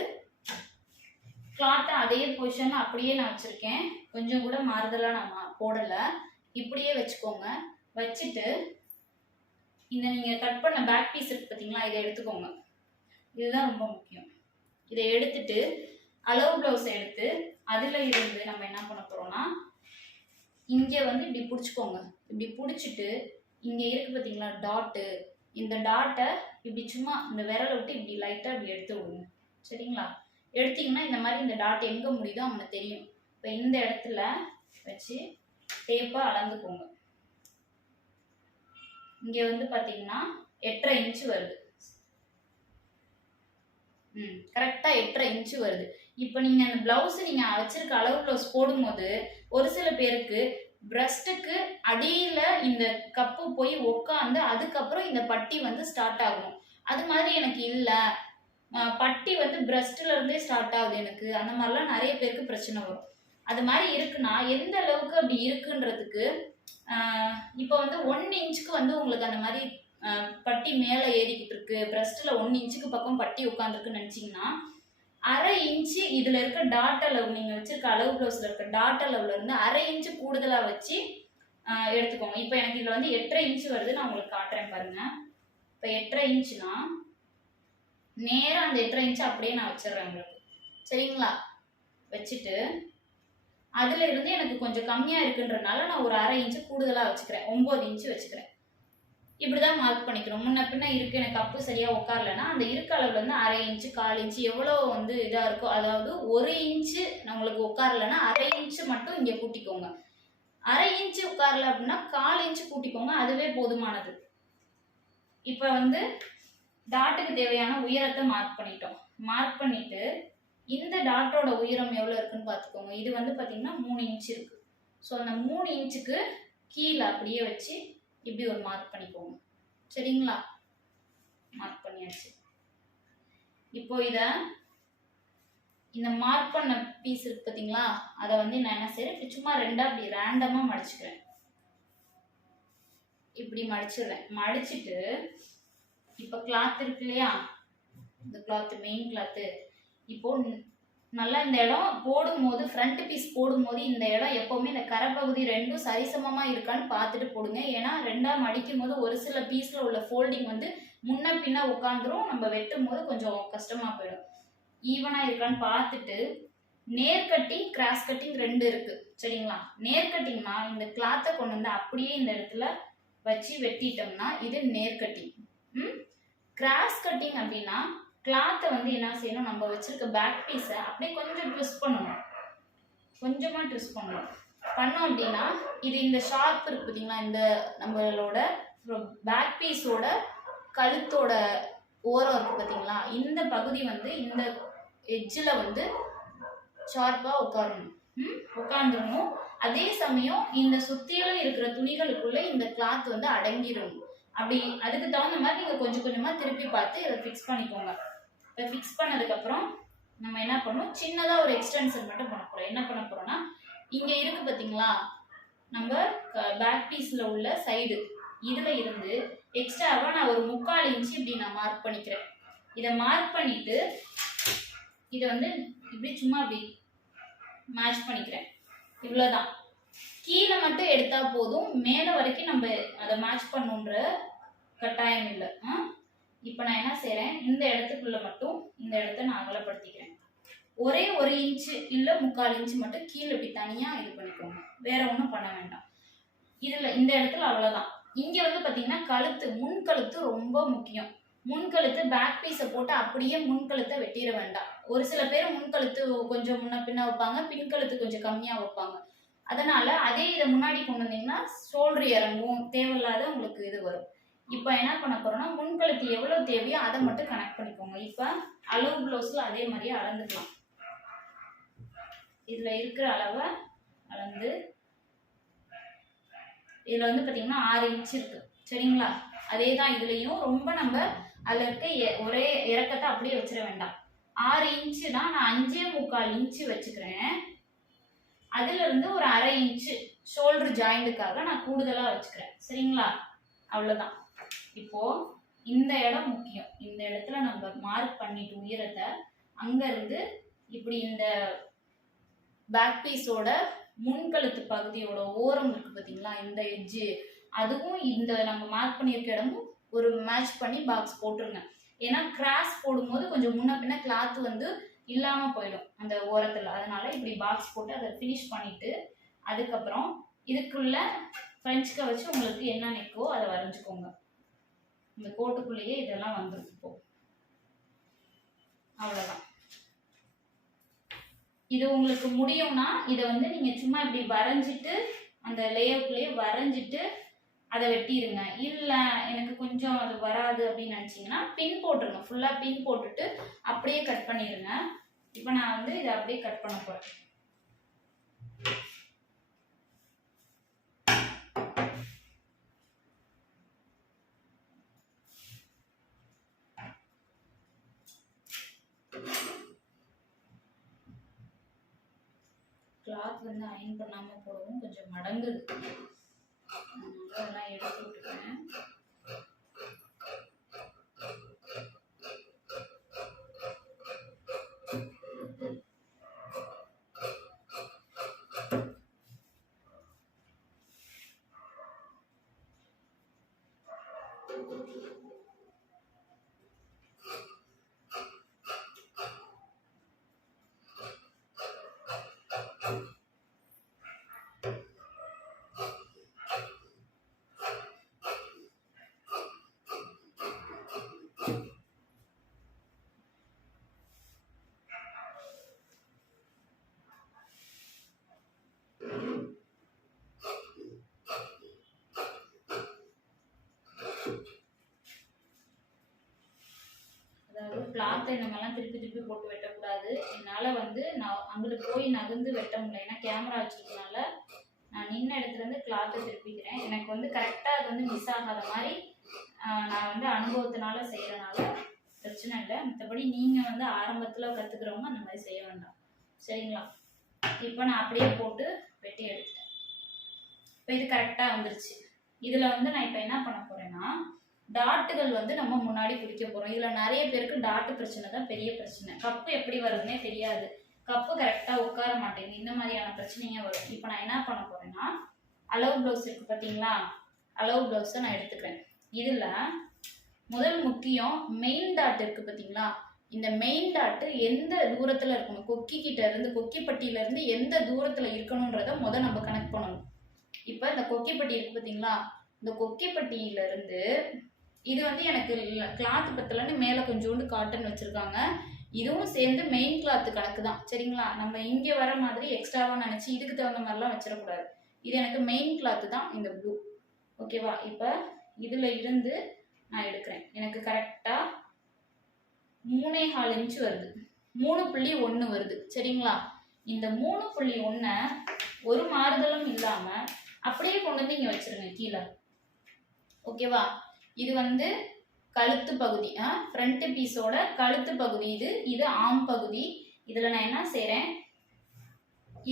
கிளாத்தை அதே பொசிஷனில் அப்படியே நான் வச்சுருக்கேன், கொஞ்சம் கூட மாறுதலாக நான் போடலை. இப்படியே வச்சுக்கோங்க. வச்சுட்டு இந்த நீங்கள் கட் பண்ண பேக் பீஸ் இருக்குது பார்த்தீங்களா, இதை எடுத்துக்கோங்க. இதுதான் ரொம்ப முக்கியம். இதை எடுத்துட்டு அளவு ப்ளவுஸை எடுத்து அதில் இருந்து நம்ம என்ன பண்ண போகிறோம்னா இங்கே வந்து இப்படி பிடிச்சிக்கோங்க. இப்படி பிடிச்சிட்டு இங்கே இருக்குது பார்த்தீங்களா டாட்டு, இந்த டாட்டை இப்படி சும்மா இந்த விரலை விட்டு இப்படி லைட்டாக இப்படி எடுத்து விடுங்க சரிங்களா. எடுத்திங்கன்னா இந்த மாதிரி இந்த டாட் எங்கே முடியுதோ அவங்க தெரியும். இப்போ இந்த இடத்துல வச்சு டேப்பாக அளந்துக்கோங்க. இங்கே வந்து பார்த்தீங்கன்னா 8.5 இன்ச்சு வருது. கரெக்டாக 8.5 இன்ச்சு வருது. இப்போ நீங்கள் அந்த ப்ளவுஸு நீங்கள் வச்சிருக்க அளவு ப்ளவுஸ் போடும்போது ஒரு சில பேருக்கு பிரஸ்ட்டுக்கு அடியில் இந்த கப்பு போய் உக்காந்து அதுக்கப்புறம் இந்த பட்டி வந்து ஸ்டார்ட் ஆகும். அது மாதிரி எனக்கு இல்லை, பட்டி வந்து பிரஸ்ட்ல இருந்தே ஸ்டார்ட் ஆகுது எனக்கு, அந்த மாதிரிலாம் நிறைய பேருக்கு பிரச்சனை வரும். அது மாதிரி இருக்குன்னா எந்த அளவுக்கு அப்படி இருக்குன்றதுக்கு இப்போ வந்து 1 இன்ச்சுக்கு வந்து உங்களுக்கு அந்த மாதிரி பட்டி மேலே ஏறிக்கிட்டு இருக்கு, பிரஸ்ட்டில் 1 இன்ச்சுக்கு பக்கம் பட்டி உட்காந்துருக்குன்னு நினச்சிங்கன்னா 1/2 இன்ச்சு இதில் இருக்க டாட் அளவு, நீங்கள் வச்சுருக்க அளவு ப்ளவுஸில் இருக்க டாட் அளவுல இருந்து 1/2 இன்ச்சு கூடுதலாக வச்சு எடுத்துக்கோங்க. இப்போ எனக்கு இதில் வந்து 8.5 இன்ச்சு வருது, நான் உங்களுக்கு காட்டுறேன் பாருங்கள். இப்போ 8.5 இன்ச்சுனா நேரா அந்த 8.5 இன்ச் அப்படியே நான் வச்சிடுறேன் உங்களுக்கு. சரிங்களா? வச்சுட்டு அதுல இருந்து எனக்கு கொஞ்சம் கம்மியா இருக்குன்றனால நான் ஒரு 1/2 இன்ச்சு கூடுதலா வச்சுக்கிறேன். 9 இன்ச்சு வச்சுக்கிறேன். இப்படிதான் மார்க் பண்ணிக்கணும். முன்ன பின்ன இருக்கு, எனக்கு அப்பு சரியா உட்காரலன்னா அந்த இருக்க அளவுல இருந்து 1/2 இன்ச்சு 1/4 இன்ச்சு எவ்வளவு வந்து இதா இருக்கோ, அதாவது 1 இன்ச்சு நம்மளுக்கு உட்காரலன்னா 1/2 இன்ச்சு மட்டும் இங்க கூட்டிக்கோங்க. 1/2 இன்ச்சு உட்காரல அப்படின்னா 1/4 இன்ச்சு கூட்டிக்கோங்க. அதுவே போதுமானது. இப்ப வந்து டாட்டுக்கு தேவையான உயரத்தை மார்க் பண்ணிட்டோம். மார்க் பண்ணிட்டு இந்த டாட்டோட உயரம் எவ்வளவு இருக்குன்னு பாத்துக்கோங்க. இது வந்து பாத்தீங்கன்னா 3 இன்ச் இருக்கு. ஸோ அந்த 3 இன்ச்சுக்கு கீழே அப்படியே வச்சு இப்படி ஒரு மார்க் பண்ணிக்கோங்க. சரிங்களா? மார்க் பண்ணியாச்சு. இப்போ இந்த மார்க் பண்ண பீஸ் இருக்கு பாத்தீங்களா, அதை வந்து நான் என்ன செய்யறேன், சும்மா ரெண்டா அப்படி ரேண்டமா மடிச்சுக்கிறேன். இப்படி மடிச்சிடுறேன். மடிச்சுட்டு இப்ப கிளாத் இருக்கு இல்லையா, இந்த கிளாத் மெயின் கிளாத்து, இப்போ நல்லா இந்த இடம் போடும்போது ஃப்ரண்ட் பீஸ் போடும்போது இந்த இடம் எப்பவுமே இந்த கரைப்பகுதி ரெண்டும் சரிசமமா இருக்கான்னு பார்த்துட்டு போடுங்க. ஏன்னா ரெண்டா மடிக்கும் போது ஒரு சில பீஸ்ல உள்ள ஃபோல்டிங் வந்து முன்ன பின்ன உட்காந்துரும், நம்ம வெட்டும் போது கொஞ்சம் கஷ்டமா போயிடும். ஈவனா இருக்கான்னு பார்த்துட்டு, நேர் கட்டிங் கிராஸ் கட்டிங் 2 இருக்கு. சரிங்களா? நேர் கட்டிங்னா இந்த கிளாத்தை கொண்டு வந்து அப்படியே இந்த இடத்துல வச்சு வெட்டிட்டோம்னா இது நேர் கட்டிங். கிராஸ் கட்டிங் அப்படின்னா கிளாத்தை வந்து என்ன செய்யணும், நம்ம வச்சிருக்க பேக் பீஸை அப்படியே கொஞ்சம் ட்விஸ்ட் பண்ணணும். கொஞ்சமா ட்விஸ்ட் பண்ணணும். பண்ணோம் அப்படின்னா இது இந்த ஷார்ப் இருக்கு பார்த்தீங்களா, இந்த நம்மளோட பேக் பீஸோட கழுத்தோட ஓரம் இருக்கு பார்த்தீங்களா, இந்த பகுதி வந்து இந்த எட்ஜில் வந்து ஷார்ப்பாக உட்காந்துடணும். அதே சமயம் இந்த சுத்தியில இருக்கிற துணிகளுக்குள்ள இந்த கிளாத் வந்து அடங்கிடணும். அப்படி அதுக்கு தகுந்த மாதிரி நீங்க கொஞ்சம் கொஞ்சமா திருப்பி பார்த்து இதை ஃபிக்ஸ் பண்ணிக்கோங்க. இப்போ ஃபிக்ஸ் பண்ணதுக்கப்புறம் நம்ம என்ன பண்ணணும், சின்னதாக ஒரு எக்ஸ்டென்ஷன் மட்டும் பண்ண போகிறோம். என்ன பண்ண போகிறோம்னா, இங்கே இருக்கு பார்த்தீங்களா நம்ம பேக் பீஸில் உள்ள சைடு, இதில் இருந்து எக்ஸ்ட்ராவாக நான் ஒரு 3/4 இன்ச்சு இப்படி நான் மார்க் பண்ணிக்கிறேன். இதை மார்க் பண்ணிட்டு இதை வந்து இப்படி சும்மா அப்படி மேட்ச் பண்ணிக்கிறேன். இவ்வளோதான். கீழே மட்டும் எடுத்தா போதும், மேலே வரைக்கும் நம்ம அதை மேட்ச் பண்ணுன்ற கட்டாயம் இல்லை. இப்போ நான் என்ன செய்கிறேன், இந்த இடத்துக்குள்ள மட்டும் இந்த இடத்த நான் அகலப்படுத்திக்கிறேன். ஒரே 1 இன்ச்சு இல்லை 3/4 இன்ச்சு மட்டும் கீழே இப்படி தனியாக இது பண்ணிக்கோங்க. வேற ஒன்றும் பண்ண வேண்டாம். இதில் இந்த இடத்துல அவ்வளோதான். இங்கே வந்து பார்த்தீங்கன்னா கழுத்து, முன்கழுத்து ரொம்ப முக்கியம். முன்கழுத்து பேக் பீஸை போட்டு அப்படியே முன்கழுத்தை வெட்டிட வேண்டாம். ஒரு சில பேர் முன்கழுத்து கொஞ்சம் முன்ன பின்ன வைப்பாங்க, பின்கழுத்து கொஞ்சம் கம்மியாக வைப்பாங்க. அதனால அதே இதை முன்னாடி கொண்டு வந்தீங்கன்னா ஷோல்டர் இறங்கும், தேவையில்லாத உங்களுக்கு இது வரும். இப்போ என்ன பண்ண போறோம்னா, முன்கழுத்து எவ்வளவு தேவையோ அதை மட்டும் கனெக்ட் பண்ணிக்கோங்க. இப்போ அளவு பிளவுஸ்ல அதே மாதிரியே அளந்துக்கலாம். இதுல இருக்கிற அளவை அளந்து, இதுல வந்து பாத்தீங்கன்னா 6 இன்ச் இருக்கு. சரிங்களா? அதே தான் இதுலயும். ரொம்ப நம்ம அதுல இருக்க ஒரே இறக்கத்தை அப்படியே வச்சிட வேண்டாம். 6 இன்ச்சு தான், நான் 5.25 இன்ச்சு வச்சுக்கிறேன். அதுல இருந்து ஒரு 1/2 இன்ச்சு ஷோல்டர் ஜாயிண்ட்டுக்காக நான் கூடுதலா வச்சுக்கிறேன். சரிங்களா? அவ்வளவுதான். இப்போ இந்த இடம் முக்கியம். இந்த இடத்துல நம்ம மார்க் பண்ணிட்டு உயரத்தை, அங்க இருந்து இப்படி இந்த பேக் பீஸோட முன்கழுத்து பகுதியோட ஓரம் இருக்கு பார்த்தீங்களா, இந்த எட்ஜு, அதுவும் இந்த நம்ம மார்க் பண்ணியிருக்க இடமும் ஒரு மேட்ச் பண்ணி பாக்ஸ் போட்டுருங்க. ஏன்னா கிராஸ் போடும்போது கொஞ்சம் முன்ன பின்ன கிளாத் வந்து இல்லாம போயிடும் அந்த ஓரத்துல. அதனால இப்படி பாக்ஸ் போட்டு அதை ஃபினிஷ் பண்ணிட்டு, அதுக்கப்புறம் இதுக்குள்ள ஃப்ரெஞ்ச் வச்சு உங்களுக்கு என்ன நெக்கோ அதை வரைஞ்சுக்கோங்க. இந்த கோட்டுக்குள்ளேயே இதெல்லாம் வந்துடும். இப்போ அவ்வளவுதான். இது உங்களுக்கு முடியும்னா இதை வந்து நீங்க சும்மா இப்படி வரைஞ்சிட்டு அந்த லேயர்க்குள்ளேயே வரைஞ்சிட்டு அதை வெட்டிடுங்க. இல்லை எனக்கு கொஞ்சம் அது வராது அப்படின்னு நினச்சிங்கன்னா பின் போட்டுருங்க. ஃபுல்லாக பின் போட்டுட்டு அப்படியே கட் பண்ணிடுங்க. இப்போ நான் வந்து இதை அப்படியே கட் பண்ண போகிறேன். கிளாத் வந்து அயன் பண்ணாம போடவும் கொஞ்சம் மடங்குது. அதெல்லாம் எடுத்து விட்டுக்கிறேன். அதாவது கிளாத்தை இந்த மாதிரிலாம் திருப்பி திருப்பி போட்டு வெட்டக்கூடாது. என்னால் வந்து நான் அங்கிட்டு போய் நகர்ந்து வெட்ட முடியல, ஏன்னா கேமரா வச்சுருக்கனால நான் நின்ன இடத்துலேருந்து கிளாத்தை திருப்பிக்கிறேன். எனக்கு வந்து கரெக்டாக அது வந்து மிஸ் ஆகாத மாதிரி நான் வந்து அனுபவத்தினால செய்கிறனால பிரச்சனை இல்லை. மற்றபடி நீங்கள் வந்து ஆரம்பத்தில் கற்றுக்கிறவங்க அந்த மாதிரி செய்ய வேண்டாம், சரிங்களா? இப்போ நான் அப்படியே போட்டு வெட்டி எடுத்துட்டேன். இப்போ இது கரெக்டாக வந்துருச்சு. இதில் வந்து நான் இப்போ என்ன பண்ண போகிறேன்னா, டாட்டுகள் வந்து நம்ம முன்னாடி பிடிக்க போகிறோம். இதில் நிறைய பேருக்கு டாட்டு பிரச்சனை தான் பெரிய பிரச்சனை. கப்பு எப்படி வருதுன்னே தெரியாது, கப்பு கரெக்டாக உட்கார மாட்டேங்குது, இந்த மாதிரியான பிரச்சனையே வரும். இப்போ நான் என்ன பண்ண போகிறேன்னா, அளவு ப்ளவுஸ் இருக்குது பார்த்தீங்களா, அளவு ப்ளவுஸை நான் எடுத்துக்கிறேன். இதில் முதல் முக்கியம் மெயின் டாட் இருக்குது பார்த்தீங்களா, இந்த மெயின் டாட்டு எந்த தூரத்தில் இருக்கணும், கொக்கி பட்டியிலேருந்து எந்த தூரத்தில் இருக்கணுன்றதை முதல் நம்ம கனெக்ட் பண்ணணும். இப்போ இந்த கொக்கிப்பட்டி இருக்குது பார்த்தீங்களா, இந்த கொக்கிப்பட்டியிலேருந்து இது வந்து எனக்கு கிளாத் பத்தலன்னு மேலே கொஞ்சோண்டு காட்டன் வச்சுருக்காங்க, இதுவும் சேர்ந்து மெயின் கிளாத்து கணக்கு தான், சரிங்களா? நம்ம இங்கே வர மாதிரி எக்ஸ்ட்ராவாக நினச்சி இதுக்கு தகுந்த மாதிரிலாம் வச்சிடக்கூடாது. இது எனக்கு மெயின் கிளாத்து தான் இந்த ப்ளூ, ஓகேவா? இப்போ இதில் இருந்து நான் எடுக்கிறேன். எனக்கு கரெக்டாக 3.25 இன்ச்சு வருது, 3.1 வருது, சரிங்களா? இந்த 3.1 ஒரு மாறுதலும் இல்லாமல் அப்படியே கொண்டு வந்து இங்கே வச்சிருங்க கீழே, ஓகேவா? இது வந்து கழுத்து பகுதி, ஃப்ரண்ட் பீஸோட கழுத்து பகுதி. இது ஆம் பகுதி. இதில் நான் என்ன செய்கிறேன்,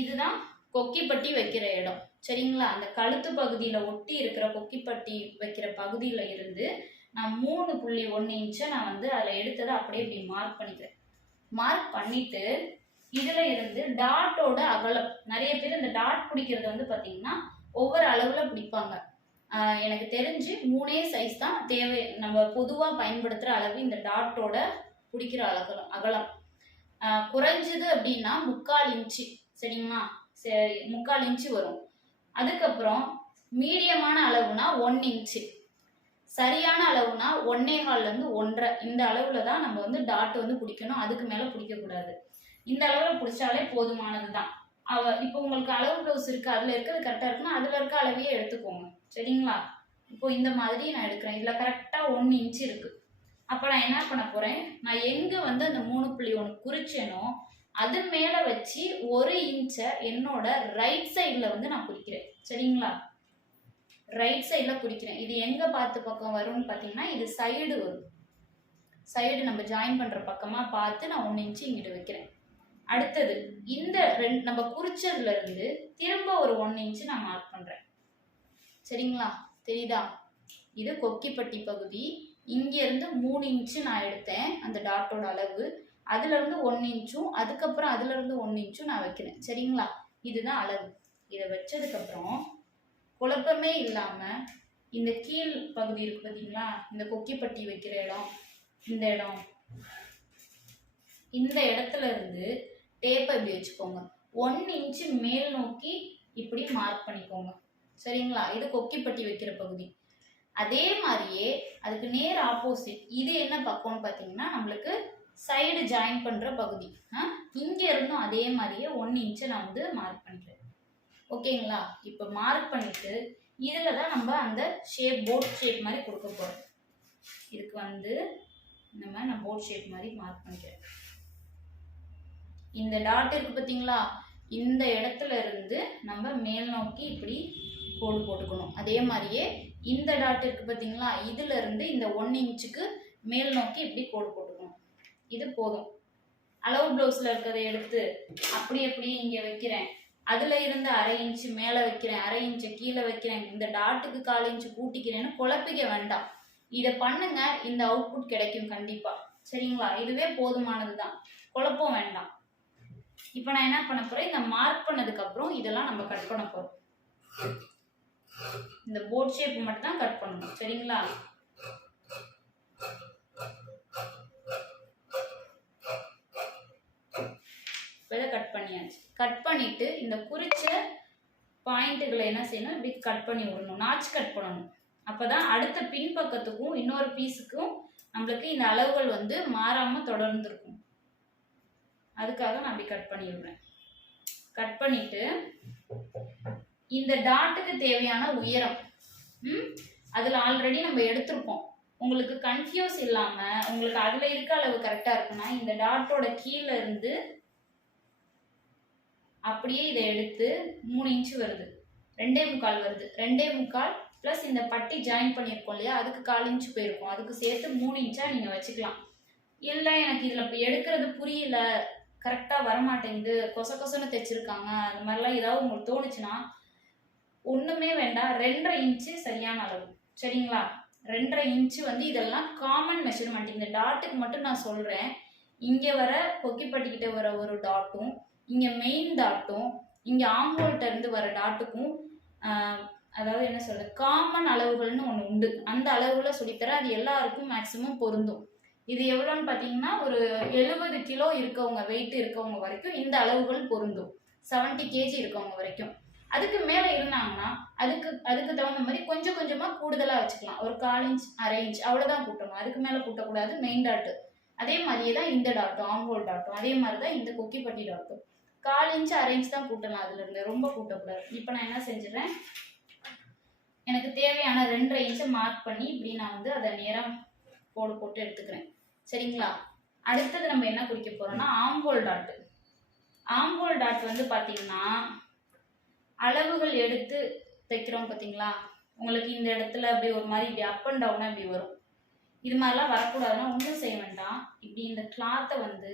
இதுதான் கொக்கிப்பட்டி வைக்கிற இடம், சரிங்களா? அந்த கழுத்து பகுதியில் ஒட்டி இருக்கிற கொக்கிப்பட்டி வைக்கிற பகுதியில் இருந்து நான் 3.1 இன்ச்சை நான் வந்து அதில் எடுத்ததை அப்படியே இப்படி மார்க் பண்ணிக்கிறேன். மார்க் பண்ணிட்டு இதில் இருந்து டாட்டோட அகலம், நிறைய பேர் இந்த டாட் பிடிக்கிறது வந்து பார்த்தீங்கன்னா ஒவ்வொரு அளவில் பிடிப்பாங்க. எனக்கு தெரிஞ்சு 3 சைஸ் தான் தேவை. நம்ம பொதுவாக பயன்படுத்துகிற அளவு இந்த டாட்டோட பிடிக்கிற அகலம் குறைஞ்சது அப்படின்னா 3/4 இன்ச்சு, சரிங்களா? சரி, 3/4 இன்ச்சு வரும். அதுக்கப்புறம் மீடியமான அளவுனா 1 இன்ச்சு, சரியான அளவுனா 1.25லேருந்து 1.5, இந்த அளவில் தான் நம்ம வந்து டாட் வந்து பிடிக்கணும். அதுக்கு மேலே பிடிக்கக்கூடாது. இந்த அளவில் பிடிச்சாலே போதுமானது தான். இப்போ உங்களுக்கு அளவு ப்ளவுஸ் இருக்குது, அதில் இருக்கிறது கரெக்டாக இருக்குன்னா அதில் இருக்க அளவையே எடுத்துக்கோங்க, சரிங்களா? இப்போ இந்த மாதிரி நான் எடுக்கிறேன். இதில் கரெக்டாக 1 இன்ச்சு இருக்குது. அப்போ நான் என்ன பண்ண போகிறேன், நான் எங்கே வந்து அந்த 3.1 குறிச்சேனோ அது மேலே வச்சு 1 இன்ச்சை என்னோட ரைட் சைடில் வந்து நான் குறிக்கிறேன், சரிங்களா? ரைட் சைடில் குறிக்கிறேன். இது எங்கே பார்த்து பக்கம் வரும்னு பார்த்தீங்கன்னா, இது சைடு வரும். சைடு நம்ம ஜாயின் பண்ணுற பக்கமாக பார்த்து நான் 1 இன்ச்சு இங்கிட்டு வைக்கிறேன். அடுத்தது இந்த நம்ம குறிச்சதுல இருந்து திரும்ப ஒரு 1 இன்ச்சு நான் மார்க் பண்றேன், சரிங்களா? தெரியுதா? இது கொக்கிப்பட்டி பகுதி. இங்க இருந்து 3 இன்ச்சு நான் எடுத்தேன் அந்த டாட்டோட அளவு, அதுல இருந்து 1 இன்ச்சும் அதுக்கப்புறம் அதுல இருந்து 1 இன்ச்சும் நான் வைக்கிறேன், சரிங்களா? இதுதான் அளவு. இதை வச்சதுக்கு அப்புறம் குழப்பமே இல்லாம இந்த கீழ் பகுதி இருக்கு பார்த்தீங்களா, இந்த கொக்கிப்பட்டி வைக்கிற இடம், இந்த இடத்துல இருந்து டேப்பை இப்படி வச்சுக்கோங்க. 1 இன்ச்சு மேல் நோக்கி இப்படி மார்க் பண்ணிக்கோங்க, சரிங்களா? இது கொக்கிப்பட்டி வைக்கிற பகுதி. அதே மாதிரியே அதுக்கு நேர் ஆப்போசிட் இது என்ன பக்கம்னு பார்த்தீங்கன்னா நம்மளுக்கு சைடு ஜாயின் பண்ணுற பகுதி. இங்கே இருந்தும் அதே மாதிரியே 1 இன்ச்சை நான் வந்து மார்க் பண்ணிக்கிறேன், ஓகேங்களா? இப்போ மார்க் பண்ணிட்டு இதில் தான் நம்ம அந்த ஷேப் போட் ஷேப் மாதிரி கொடுக்க போகிறோம். இதுக்கு வந்து நான் போட் ஷேப் மாதிரி மார்க் பண்ணிக்கிறேன். இந்த டாட் இருக்கு பார்த்தீங்களா, இந்த இடத்துல இருந்து நம்ம மேல் நோக்கி இப்படி கோடு போட்டுக்கணும். அதே மாதிரியே இந்த டாட் இருக்கு பார்த்தீங்களா, இதுல இருந்து இந்த 1 இன்ச்சுக்கு மேல் நோக்கி இப்படி கோடு போட்டுக்கணும். இது போதும். அளவு ப்ளவுஸில் இருக்கிறத எடுத்து அப்படியே இங்கே வைக்கிறேன். அதில் இருந்து 1/2 இன்ச்சு மேலே வைக்கிறேன், 1/2 இன்ச்சு கீழே வைக்கிறேன், இந்த டாட்டுக்கு 1/4 இன்ச்சு கூட்டிக்கிறேன்னு குழப்பிக்க வேண்டாம். இதை பண்ணுங்க, இந்த அவுட்புட் கிடைக்கும் கண்டிப்பாக, சரிங்களா? இதுவே போதுமானது தான், குழப்பம் வேண்டாம். இப்போ நான் என்ன பண்ண போகிறேன், இந்த மார்க் பண்ணதுக்கப்புறம் இதெல்லாம் நம்ம கட் பண்ண போகிறோம். இந்த போட் ஷேப் மட்டும் தான் கட் பண்ணணும், சரிங்களா? இதை கட் பண்ணியாச்சு. கட் பண்ணிட்டு இந்த குறிச்ச பாயிண்ட்டுகளை என்ன செய்யணும், இப்படி கட் பண்ணி விடணும், நாச் கட் பண்ணணும். அப்போதான் அடுத்த பின்பக்கத்துக்கும் இன்னொரு பீஸுக்கும் நம்மளுக்கு இந்த அளவுகள் வந்து மாறாமல் தொடர்ந்து இருக்கும். அதுக்காக நான் அப்படி கட் பண்ணி விடுறேன். கட் பண்ணிட்டு இந்த டாட்டுக்கு தேவையான உயரம் அதில் ஆல்ரெடி நம்ம எடுத்திருப்போம். உங்களுக்கு கன்ஃபியூஸ் இல்லாம உங்களுக்கு அதுல இருக்க அளவு கரெக்டா இருக்குன்னா இந்த டாட்டோட கீழே இருந்து அப்படியே இதை எடுத்து 3 இன்ச்சு வருது, 2.25 வருது, 2.25 பிளஸ் இந்த பட்டி ஜாயின் பண்ணியிருக்கோம் இல்லையா, அதுக்கு 1/4 இன்ச்சு போயிருக்கும், அதுக்கு சேர்த்து 3 இன்ச்சா நீங்க வச்சுக்கலாம். இல்லை எனக்கு இதுல இப்போ எடுக்கிறது புரியல, கரெக்டா வரமாட்டேங்குது, கொச கொசன்னு தைச்சிருக்காங்க, அந்த மாதிரிலாம் ஏதாவது உங்களுக்கு தோணுச்சுன்னா ஒண்ணுமே வேண்டாம், 2.5 இன்ச்சு சரியான அளவு. சரிங்களா? 2.5 இன்ச்சு வந்து இதெல்லாம் காமன் மெஷர்மெண்ட். இந்த டாட்டுக்கு மட்டும் நான் சொல்றேன். இங்க வர கொக்கிப்பட்டிக்கிட்ட வர ஒரு டாட்டும், இங்க மெயின் டாட்டும், இங்க ஆம்போல்ட்ட இருந்து வர டாட்டுக்கும் அதாவது என்ன சொல்றது, காமன் அளவுகள்னு ஒன்று உண்டு. அந்த அளவுகளை சொல்லித்தர, அது எல்லாருக்கும் மேக்சிமம் பொருந்தும். இது எவ்வளோன்னு பார்த்தீங்கன்னா ஒரு 70 கிலோ இருக்கவங்க, வெயிட் இருக்கவங்க வரைக்கும் இந்த அளவுகள் பொருந்தும். 70 kg இருக்கவங்க வரைக்கும். அதுக்கு மேலே இருந்தாங்கன்னா அதுக்கு தகுந்த மாதிரி கொஞ்சம் கொஞ்சமாக கூடுதலாக வச்சுக்கலாம். ஒரு 1/4 இன்ச் 1/2 இன்ச் அவ்வளோதான் கூட்டணும், அதுக்கு மேலே கூட்டக்கூடாது. மெயின் டாட்டு அதே மாதிரியே தான் இந்த டாட்டும், ஆம்போல் டாட்டும் அதே மாதிரி தான் இந்த கொக்கிப்பட்டி டாட்டும். 1/4 இன்ச் 1/2 இன்ச் தான் கூட்டலாம், அதுல இருந்து ரொம்ப கூட்டக்கூடாது. இப்போ நான் என்ன செஞ்சிடறேன், எனக்கு தேவையான 2.5 இன்ச்சை மார்க் பண்ணி இப்படி நான் வந்து அதை நேரம் போட்டு எடுத்துக்கிறேன். சரிங்களா? அடுத்தது நம்ம என்ன குறிக்க போறோம்னா ஆம்போல் டாட். ஆம்போல் டாட் வந்து பார்த்தீங்கன்னா அளவுகள் எடுத்து தைக்கிறோம் பார்த்தீங்களா, உங்களுக்கு இந்த இடத்துல அப்படி ஒரு மாதிரி இப்படி அப் அண்ட் டவுனாக இப்படி வரும். இது மாதிரிலாம் வரக்கூடாதுன்னா ஒன்றும் செய்ய வேண்டாம். இப்படி இந்த கிளாத்தை வந்து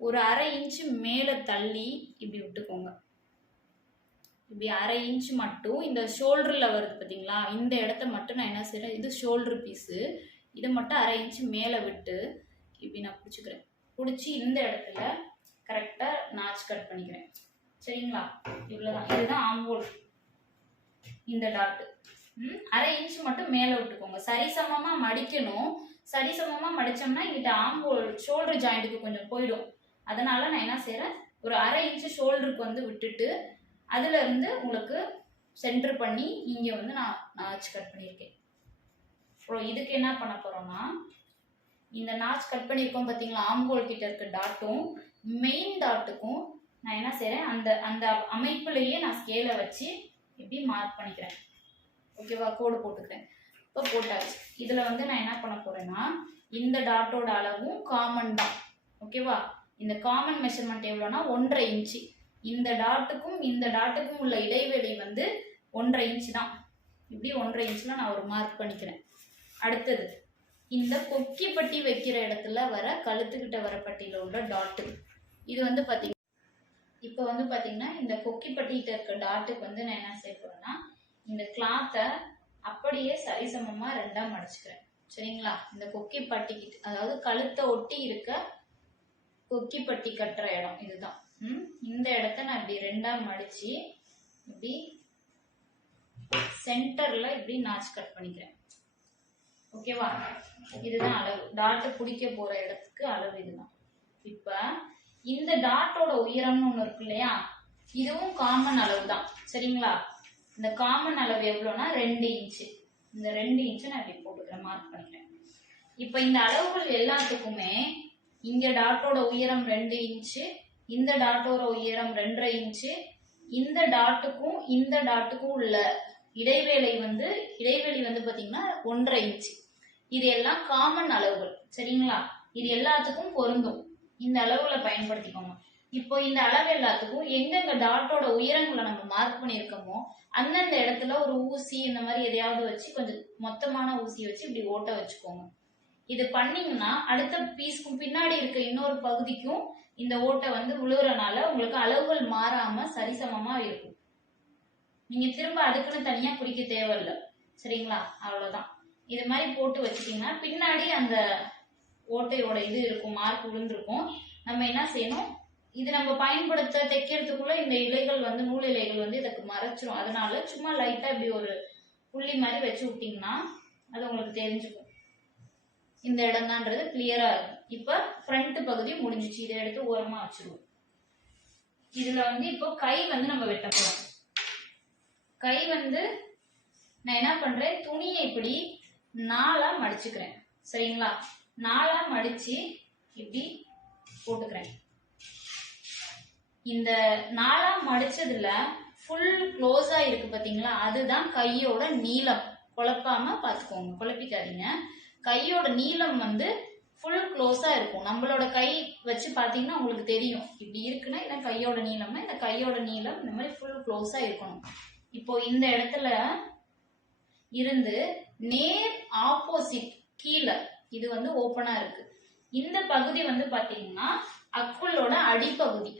ஒரு 1/2 இன்ச்சு மேலே தள்ளி இப்படி விட்டுக்கோங்க. இப்படி 1/2 இன்ச் மட்டும் இந்த ஷோல்டரில் வருது பார்த்தீங்களா, இந்த இடத்த மட்டும் நான் என்ன செய்கிறேன், இது ஷோல்டர் பீஸு, இதை மட்டும் 1/2 இன்ச்சு மேலே விட்டு இப்படி நான் பிடிச்சிக்கிறேன். பிடிச்சி இந்த இடத்துல கரெக்டாக நாச் கட் பண்ணிக்கிறேன். சரிங்களா? இவ்வளோதான். இதுதான் ஆம்போல் இந்த டாட்டு. 1/2 இன்ச் மட்டும் மேலே விட்டுக்கோங்க. சரிசமமாக மடிக்கணும். சரிசமமாக மடித்தோம்னா இங்கிட்ட ஆம்போல் ஷோல்டர் ஜாயிண்ட்டுக்கு கொஞ்சம் போயிடும். அதனால நான் என்ன செய்கிறேன், ஒரு 1/2 இன்ச்சு ஷோல்டருக்கு வந்து விட்டுட்டு அதுல இருந்து உங்களுக்கு சென்டர் பண்ணி இங்கே வந்து நான் நாச் கட் பண்ணியிருக்கேன். அப்புறம் இதுக்கு என்ன பண்ண போறோம்னா, இந்த நாச் கட் பண்ணியிருக்கோம் பார்த்தீங்களா, ஆம்போல் கிட்ட இருக்க டாட்டும் மெயின் டாட்டுக்கும் நான் என்ன செய்கிறேன், அந்த அந்த அமைப்புலேயே நான் ஸ்கேலை வச்சு இப்படி மார்க் பண்ணிக்கிறேன். ஓகேவா? கோடு போட்டுக்கிறேன். இப்போ போட்டாச்சு. இதில் வந்து நான் என்ன பண்ண போகிறேன்னா, இந்த டாட்டோட அளவும் காமன் தான். ஓகேவா? இந்த காமன் மெஷர்மெண்ட் எவ்வளோனா 1.5 இன்ச்சு. இந்த டாட்டுக்கும் இந்த டாட்டுக்கும் உள்ள இடைவெளி வந்து 1.5 இன்ச்சு தான். இப்படி 1.5 இன்ச்சில் நான் ஒரு மார்க் பண்ணிக்கிறேன். அடுத்தது இந்த கொக்கி பட்டி வைக்கிற இடத்துல வர கழுத்துக்கிட்ட வர பட்டியில் உள்ள டாட்டு, இது வந்து பார்த்தீங்கன்னா இப்போ வந்து பார்த்தீங்கன்னா இந்த கொக்கி பட்டிகிட்ட இருக்க டாட்டுக்கு வந்து நான் என்ன செய்ய போகிறேன்னா, இந்த கிளாத்தை அப்படியே சரிசமமாக 2ஆக மடிச்சுக்கிறேன். சரிங்களா? இந்த கொக்கி பட்டிக்கிட்ட, அதாவது கழுத்தை ஒட்டி இருக்க கொக்கி பட்டி கட்டுற இடம் இதுதான். இந்த இடத்த நான் இப்படி 2ஆக மடிச்சு இப்படி சென்டர்ல இப்படி நாச் கட் பண்ணிக்கிறேன். ஓகேவா? இதுதான் அளவு. டாட்டு பிடிக்க போற இடத்துக்கு அளவு இதுதான். இப்ப இந்த டாட்டோட உயரம்னு ஒண்ணு இருக்கு இல்லையா, இதுவும் காமன் அளவு தான். சரிங்களா? இந்த காமன் அளவு எவ்வளோனா 2 இன்ச்சு. இந்த 2 இன்ச்சை நான் இப்படி போட்டுக்கிறேன், மார்க் பண்ணிக்கிறேன். இப்ப இந்த அளவுகள் எல்லாத்துக்குமே இங்க டாட்டோட உயரம் 2 இன்ச்சு, இந்த டாட்டோட உயரம் 2.5 இன்ச்சு, இந்த டாட்டுக்கும் உள்ள இடைவெளி வந்து பாத்தீங்கன்னா 1.5 இன்ச்சு. இது எல்லாம் காமன் அளவுகள். சரிங்களா? இது எல்லாத்துக்கும் பொருந்தும். இந்த அளவுகளை பயன்படுத்திக்கோங்க. இப்போ இந்த அளவு எல்லாத்துக்கும் எங்கெங்க டாட்டோட உயரங்களை நம்ம மார்க் பண்ணியிருக்கோமோ அந்தந்த இடத்துல ஒரு ஊசி இந்த மாதிரி எதையாவது வச்சு, கொஞ்சம் மொத்தமான ஊசி வச்சு இப்படி ஓட்ட வச்சுக்கோங்க. இது பண்ணீங்கன்னா அடுத்த பீஸ்க்கும் பின்னாடி இருக்க இன்னொரு பகுதிக்கும் இந்த ஓட்டை வந்து விழுறனால உங்களுக்கு அளவுகள் மாறாம சரிசமமா இருக்கும். நீங்க திரும்ப அதுக்குன்னு தனியா குறிக்க தேவையில்லை. சரிங்களா? அவ்வளவுதான். இது மாதிரி போட்டு வச்சுட்டீங்கன்னா பின்னாடி அந்த ஓட்டையோட இது இருக்கும், மார்க் விழுந்திருக்கும். நம்ம என்ன செய்யணும், இது நம்ம பயன்படுத்த தைக்கிறதுக்குள்ள இந்த இலைகள் வந்து நூல் இலைகள் வந்து இதுக்கு மறைச்சிரும். அதனால சும்மா லைட்டா இப்படி ஒரு புள்ளி மாதிரி வச்சு விட்டீங்கன்னா அது உங்களுக்கு தெரிஞ்சுக்கும், இந்த இடம் தான்ன்றது கிளியரா இருக்கும். இப்ப ஃப்ரண்ட் பகுதி முடிஞ்சிச்சு. இதை எடுத்து ஓரமா வச்சிருவோம். இதுல வந்து இப்போ கை வந்து நம்ம வெட்ட போறோம். கை வந்து நான் என்ன பண்றேன், துணியை இப்படி 4ஆ மடிச்சுக்கிறேன். சரிங்களா? 4ஆ மடிச்சு இப்படி போட்டுக்கிறேன். இந்த 4ஆ மடிச்சதுல ஃபுல் க்ளோஸா இருக்கு பாத்தீங்களா, அதுதான் கையோட நீளம். குழப்பாம பாத்துக்கோங்க, குழப்பிக்காதீங்க. கையோட நீளம் வந்து ஃபுல் க்ளோஸா இருக்கும். நம்மளோட கை வச்சு பாத்தீங்கன்னா உங்களுக்கு தெரியும், இப்படி இருக்குன்னா இதான் கையோட நீளம்னா இந்த கையோட நீளம் இந்த மாதிரி ஃபுல் க்ளோஸா இருக்கணும். இப்போ இந்த இடத்துல இருந்து நேர் ஆப்போசிட் கீழே இது வந்து ஓப்பனா இருக்கு. இந்த பகுதி வந்து பாத்தீங்கன்னா அக்குளோட அடிப்பகுதி.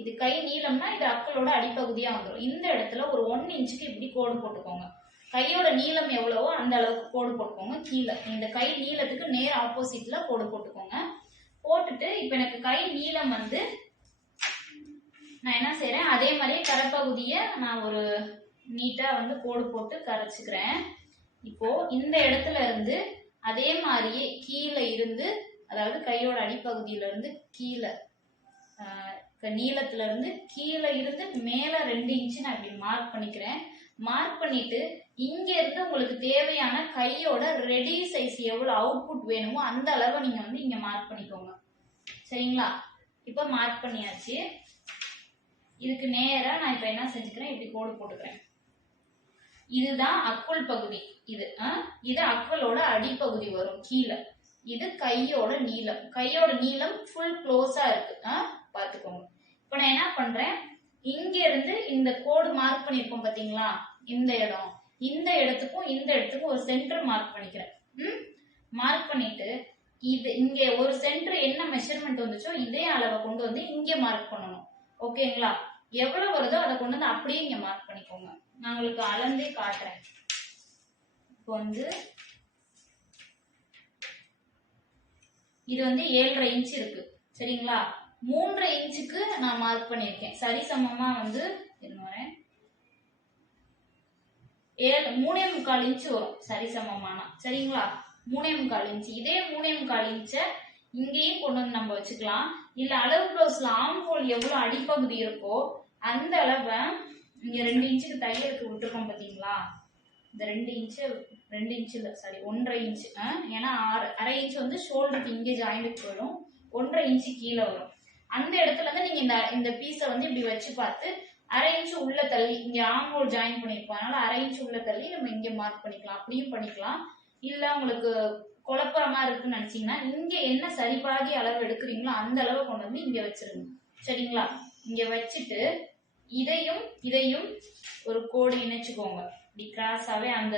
இது கை நீளம்னா இது அக்குளோட அடிப்பகுதியா வந்துடும். இந்த இடத்துல ஒரு 1 இன்ச்சுக்கு இப்படி கோடு போட்டுக்கோங்க. கையோட நீளம் எவ்வளவோ அந்த அளவுக்கு கோடு போட்டுக்கோங்க. கீழே இந்த கை நீளத்துக்கு நேர் ஆப்போசிட்ல கோடு போட்டுக்கோங்க. போட்டுட்டு இப்ப எனக்கு கை நீளம் வந்து நான் என்ன செய்யறேன், அதே மாதிரியே கரைப்பகுதிய நான் ஒரு நீட்டா வந்து கோடு போட்டு கரைச்சுக்கிறேன். இப்போ இந்த இடத்துல இருந்து அதே மாதிரியே கீழே இருந்து, அதாவது கையோட அடிப்பகுதியில இருந்து கீழே நீளத்துல இருந்து கீழே இருந்து மேல 2 இன்ச்சு நான் இப்படி மார்க் பண்ணிக்கிறேன். மார்க் பண்ணிட்டு இங்க இருந்து உங்களுக்கு தேவையான கையோட ரெடி சைஸ் எவ்வளவு அவுட்புட் வேணுமோ அந்த அளவை நீங்க வந்து இங்க மார்க் பண்ணிக்கோங்க. சரிங்களா? இப்ப மார்க் பண்ணியாச்சு. இதுக்கு நேரா நான் இப்ப என்ன செஞ்சுக்கிறேன், இப்படி கோடு போட்டுக்கிறேன். இதுதான் அக்குள் பகுதி. இது அக்குளோட அடிப்பகுதி வரும் கீழே. இது கையோட நீளம். கையோட நீளம் ஃபுல் க்ளோஸா இருக்கு. பாத்துக்கோங்க. இப்ப நான் என்ன பண்றேன், இங்க இருந்து இந்த கோடு மார்க் பண்ணிருப்போம் பாத்தீங்களா, இந்த இடம், இந்த இடத்துக்கும் இந்த இடத்துக்கும் ஒரு சென்டர் மார்க் பண்ணிக்கிறேன். மார்க் பண்ணிட்டு இது இங்க ஒரு சென்டர் என்ன மெஷர்மெண்ட் வந்துச்சோ இதே அளவை கொண்டு வந்து இங்க மார்க் பண்ணணும். ஓகேங்களா? எவ்வளவு வருதோ அதை கொண்டு வந்து அப்படியே இங்க மார்க் பண்ணிக்கோங்க. நான் உங்களுக்கு அளந்தே காட்டுறேன். இப்போ வந்து இது வந்து 7.5 இன்ச் இருக்கு. சரிங்களா? 3.5 இன்ச்சுக்கு நான் மார்க் பண்ணிருக்கேன். சரிசமமா வந்து 3.25 இன்ச் வரும் சரிசமமானா. சரிங்களா? 3.25 இன்ச். இதே 3.25 இன்ச்ச இங்கேயும் கொண்டு வந்து நம்ம வச்சுக்கலாம். இல்ல அளவு பிளவுஸ்ல ஆம் ஹோல் எவ்வளவு அடிப்பகுதி இருக்கோ அந்த அளவை இங்க 2 இன்ச்சுக்கு தையலுக்கு விட்டுருக்கோம் பாத்தீங்களா, இந்த 2 இன்ச் இல்ல சாரி 1.5 இன்ச். ஏன்னா 1/2 இன்ச் வந்து ஷோல்டருக்கு இங்கே ஜாயிண்ட் போயிடும். 1.5 இன்ச் கீழே வரும். அந்த இடத்துல இருந்து நீங்க இந்த பீஸை வந்து இப்படி வச்சு பார்த்து 1/2 இன்ச் உள்ள தள்ளி, இங்க ஆம் ஹோல் ஜாயின் பண்ணிருப்போம், அதனால 1/2 இன்ச் உள்ள தள்ளி நம்ம இங்க மார்க் பண்ணிக்கலாம். அப்படியும் பண்ணிக்கலாம். இல்ல உங்களுக்கு குழப்பமா இருக்குன்னு நினைச்சீங்கன்னா இங்க என்ன சரிபாதி அளவு எடுக்கிறீங்களோ அந்த அளவு கொண்டு வந்து இங்க வச்சிருங்க. சரிங்களா? இங்க வச்சுட்டு இதையும் ஒரு கோடு இணைச்சுக்கோங்க. இப்படி கிராஸாவே அந்த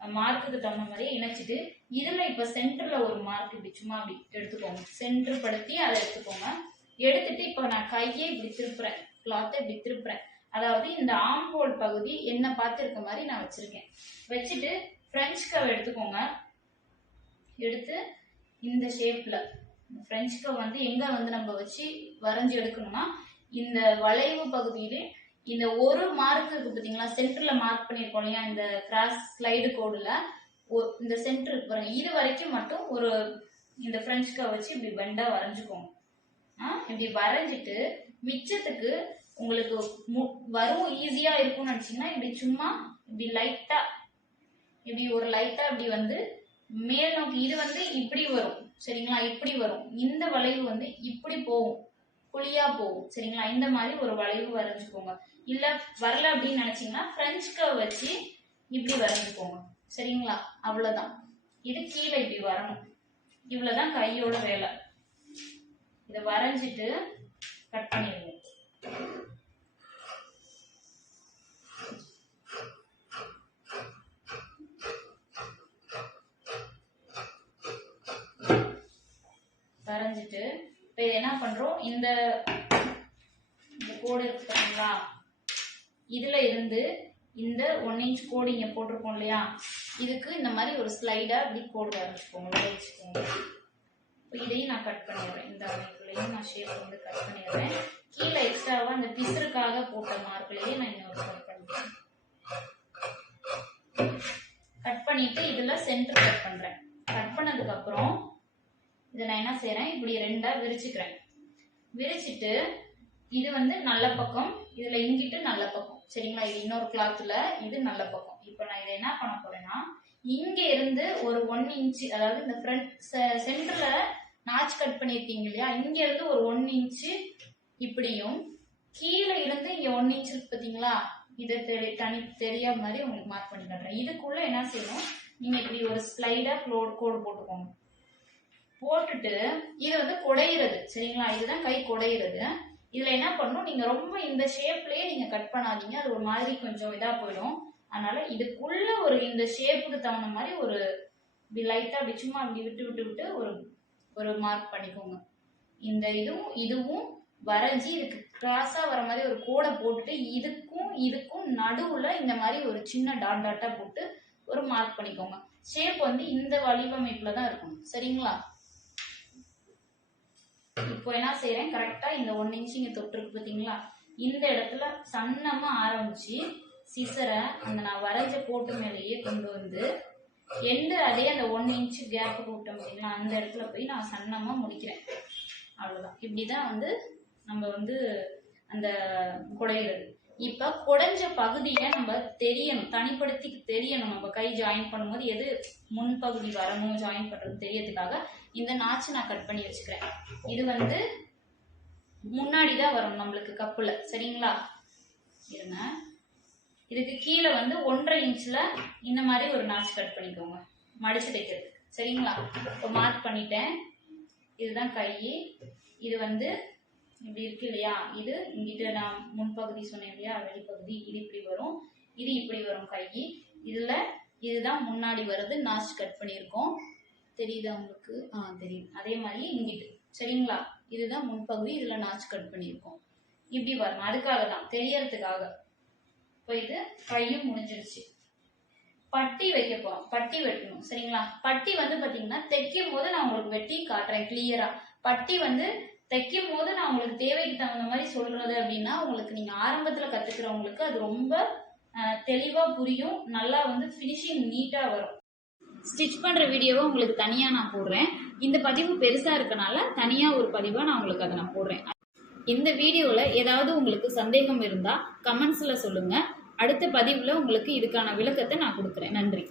மார்க்குக்கு தகுந்த மாதிரியே இணைச்சிட்டு இதுல இப்ப சென்டர்ல ஒரு மார்க் இப்படி சும்மா அப்படி எடுத்துக்கோங்க. சென்டர் படுத்தி அதை எடுத்துக்கோங்க. எடுத்துட்டு இப்ப நான் கையே இப்படி திருப்புறேன், கிளாத்தை இப்படி திருப்புறேன். அதாவது இந்த ஆம் ஹோல் பகுதி என்ன பார்த்து இருக்க மாதிரி நான் வச்சிருக்கேன். வச்சுட்டு பிரெஞ்ச் கவ் எடுத்துக்கோங்க. எடுத்து இந்த ஷேப்ல பிரெஞ்ச் கவ் வந்து எங்க வந்து நம்ம வச்சு வரைஞ்சி எடுக்கணும்னா இந்த வளைவு பகுதியிலே இந்த ஒரு மார்க் இருக்கு பாத்தீங்களா, சென்டர்ல மார்க் பண்ணிருக்கோம் இல்லையா, இந்த கிராஸ் ஸ்லைடு கோடுல இந்த சென்டர் இருக்கு பாருங்க, இது வரைக்கும் மட்டும் ஒரு இந்த பிரெஞ்ச் கவ் வச்சு இப்படி பெண்டா வரைஞ்சுக்கோங்க. இப்படி வரைஞ்சிட்டு மிச்சத்துக்கு உங்களுக்கு வரும் ஈஸியா இருக்கும்னு நினைச்சீங்கன்னா இப்படி சும்மா இப்படி லைட்டா இப்படி ஒரு லைட்டா இப்படி வந்து மேல் நோக்கி இது வந்து இப்படி வரும். சரிங்களா? இப்படி வரும். இந்த வளைவு வந்து இப்படி போகும், குழியா போகும். சரிங்களா? இந்த மாதிரி ஒரு வளைவு வரைஞ்சுக்கோங்க. இல்ல வரல அப்படின்னு நினைச்சீங்கன்னா பிரெஞ்ச் கர்வ் வச்சு இப்படி வரைஞ்சுக்கோங்க. சரிங்களா? அவ்வளவுதான். இது கீழே இப்படி வரணும். இவ்வளவுதான் கையோட வேலை. இதை வரைஞ்சிட்டு கட் பண்ணிடுங்க. வரைஞ்சிட்டு இப்ப என்ன பண்றோம், இந்த கோடு இருக்கு பாத்தீங்களா, இதுல இருந்து இந்த 1 இன்ச் கோடு இங்க போட்டிருக்கோம் இல்லையா, இதுக்கு இந்த மாதிரி ஒரு ஸ்லைடா இப்படி கோடு வரைஞ்சுக்கோங்க, வரைஞ்சுக்கோங்க. இதையும் நான் கட் பண்ணிடுறேன். இந்த அமைப்புலையும் நான் ஷேப் வந்து கட் பண்ணிடுறேன். கீழே எக்ஸ்ட்ராவா அந்த பிசருக்காக போட்ட மார்க்லயே நான் இன்னொரு கட் பண்ணிடுறேன். கட் பண்ணிட்டு இதுல சென்டர் கட் பண்றேன். கட் பண்ணதுக்கு அப்புறம் இதை நான் என்ன செய்யறேன், இப்படி 2ஆ விரிச்சுக்கிறேன். விரிச்சிட்டு இது வந்து நல்ல பக்கம், இதுல இங்கிட்டு நல்ல பக்கம். சரிங்களா? இது இன்னொரு கிளாத்ல இது நல்ல பக்கம். இப்ப நான் இதை என்ன பண்ண போறேன்னா, இங்க இருந்து ஒரு 1 இன்ச், அதாவது இந்த ஃப்ரண்ட் சென்டர்ல நாச் கட் பண்ணிருக்கீங்க இல்லையா, இங்க இருந்து ஒரு 1 இன்ச் இப்படியும், கீழே இருந்து இங்க 1 இன்ச் இருக்கு பாத்தீங்களா, இதை தெரியாத மாதிரி உங்களுக்கு மார்க் பண்ணி காட்டுறேன். இதுக்குள்ள என்ன செய்யணும், நீங்க இப்படி ஒரு ஸ்லைடா கோடு போட்டுக்கோங்க. போட்டுட்டு இது வந்து குடையிறது, சரிங்களா? இதுதான் கை குடையிறது. இதுல என்ன பண்ணணும், நீங்க ரொம்ப இந்த ஷேப்லயே நீங்க கட் பண்ணாதீங்க, அது ஒரு மாதிரி கொஞ்சம் இதா போயிடும். அதனால இதுக்குள்ள ஒரு இந்த ஷேப்புக்கு தகுந்த மாதிரி ஒரு லைட்டா அப்படி சும்மா அப்படி விட்டு விட்டு விட்டு ஒரு மார்க் பண்ணிக்கோங்க. இந்த இதுவும் வரைஞ்சி இதுக்கு கிராஸா வர மாதிரி ஒரு கோடை போட்டுட்டு இதுக்கும் நடுவுல இந்த மாதிரி ஒரு சின்ன டாட்டா போட்டு ஒரு மார்க் பண்ணிக்கோங்க. ஷேப் வந்து இந்த வடிவமைப்புல தான் இருக்கணும், சரிங்களா? இப்போ என்ன செய்யறேன், கரெக்டா இந்த 1 இன்ச் இங்க தொட்டிருக்கு பாத்தீங்களா, இந்த இடத்துல சன்னமா ஆரம்பிச்சு சிசரை அந்த நான் வரைஞ்ச கோட்டு மேலேயே கொண்டு வந்து எந்த அதே அந்த 1 இன்ச் கேப் போட்டோம் பார்த்தீங்களா, அந்த இடத்துல போய் நான் சன்னமா முடிக்கிறேன். அவ்வளவுதான். இப்படிதான் வந்து நம்ம வந்து அந்த குடையிறது. இப்ப குடைஞ்ச பகுதியை நம்ம தெரியணும், தனிப்படுத்தி தெரியணும். நம்ம கை ஜாயின் பண்ணும்போது எது முன்பகுதி வரணும் ஜாயின் பண்றது தெரியறதுக்காக இந்த நாச்சு நான் கட் பண்ணி வச்சுக்கிறேன். இது வந்து முன்னாடிதான் வரும் நம்மளுக்கு கப்புல, சரிங்களா? இருங்க, இதுக்கு கீழே வந்து 1.5 இன்ச்ல இந்த மாதிரி ஒரு நாச்சு கட் பண்ணிக்கோங்க மடிச்சு தைக்கிறதுக்கு, சரிங்களா? இப்போ மார்க் பண்ணிட்டேன். இதுதான் கை. இது வந்து இப்படி இருக்கு இல்லையா, இது இங்கிட்ட நான் முன்பகுதி சொன்னேன் இல்லையா, வெளிப்பகுதி, இது இப்படி வரும், இது இப்படி வரும் கை. இதுதான் முன்னாடி வருது, நாச்சு கட் பண்ணியிருக்கோம். தெரியுதா உங்களுக்கு? தெரியுது. அதே மாதிரி இங்கிட்டு, சரிங்களா? இதுதான் முன்பகுதி, இதுல நாச்சு கட் பண்ணியிருக்கோம். இப்படி வரும், அதுக்காக தான் தெரியறதுக்காக. இப்போ இது கையும் முடிஞ்சிருச்சு. பட்டி வைக்க போறோம், பட்டி வெட்டணும், சரிங்களா? பட்டி வந்து பாத்தீங்கன்னா தைக்கும் போது நான் உங்களுக்கு வெட்டி காட்டுறேன் கிளியரா. பட்டி வந்து தைக்கும் போது நான் உங்களுக்கு தேவைக்கு தகுந்த மாதிரி சொல்றது அப்படின்னா, உங்களுக்கு நீங்க ஆரம்பத்துல கத்துக்கிறவங்களுக்கு அது ரொம்ப தெளிவா புரியும், நல்லா வந்து ஃபினிஷிங் நீட்டா வரும். ஸ்டிச் பண்ற வீடியோவை உங்களுக்கு தனியா நான் போடுறேன். இந்த பதிவு பெருசா இருக்கனால தனியா ஒரு பதிவா நான் உங்களுக்கு அதை நான் போடுறேன். இந்த வீடியோல ஏதாவது உங்களுக்கு சந்தேகம் இருந்தா கமெண்ட்ஸ்ல சொல்லுங்க. அடுத்த பதிவுல உங்களுக்கு இதுக்கான விளக்கத்தை நான் கொடுக்குறேன். நன்றி.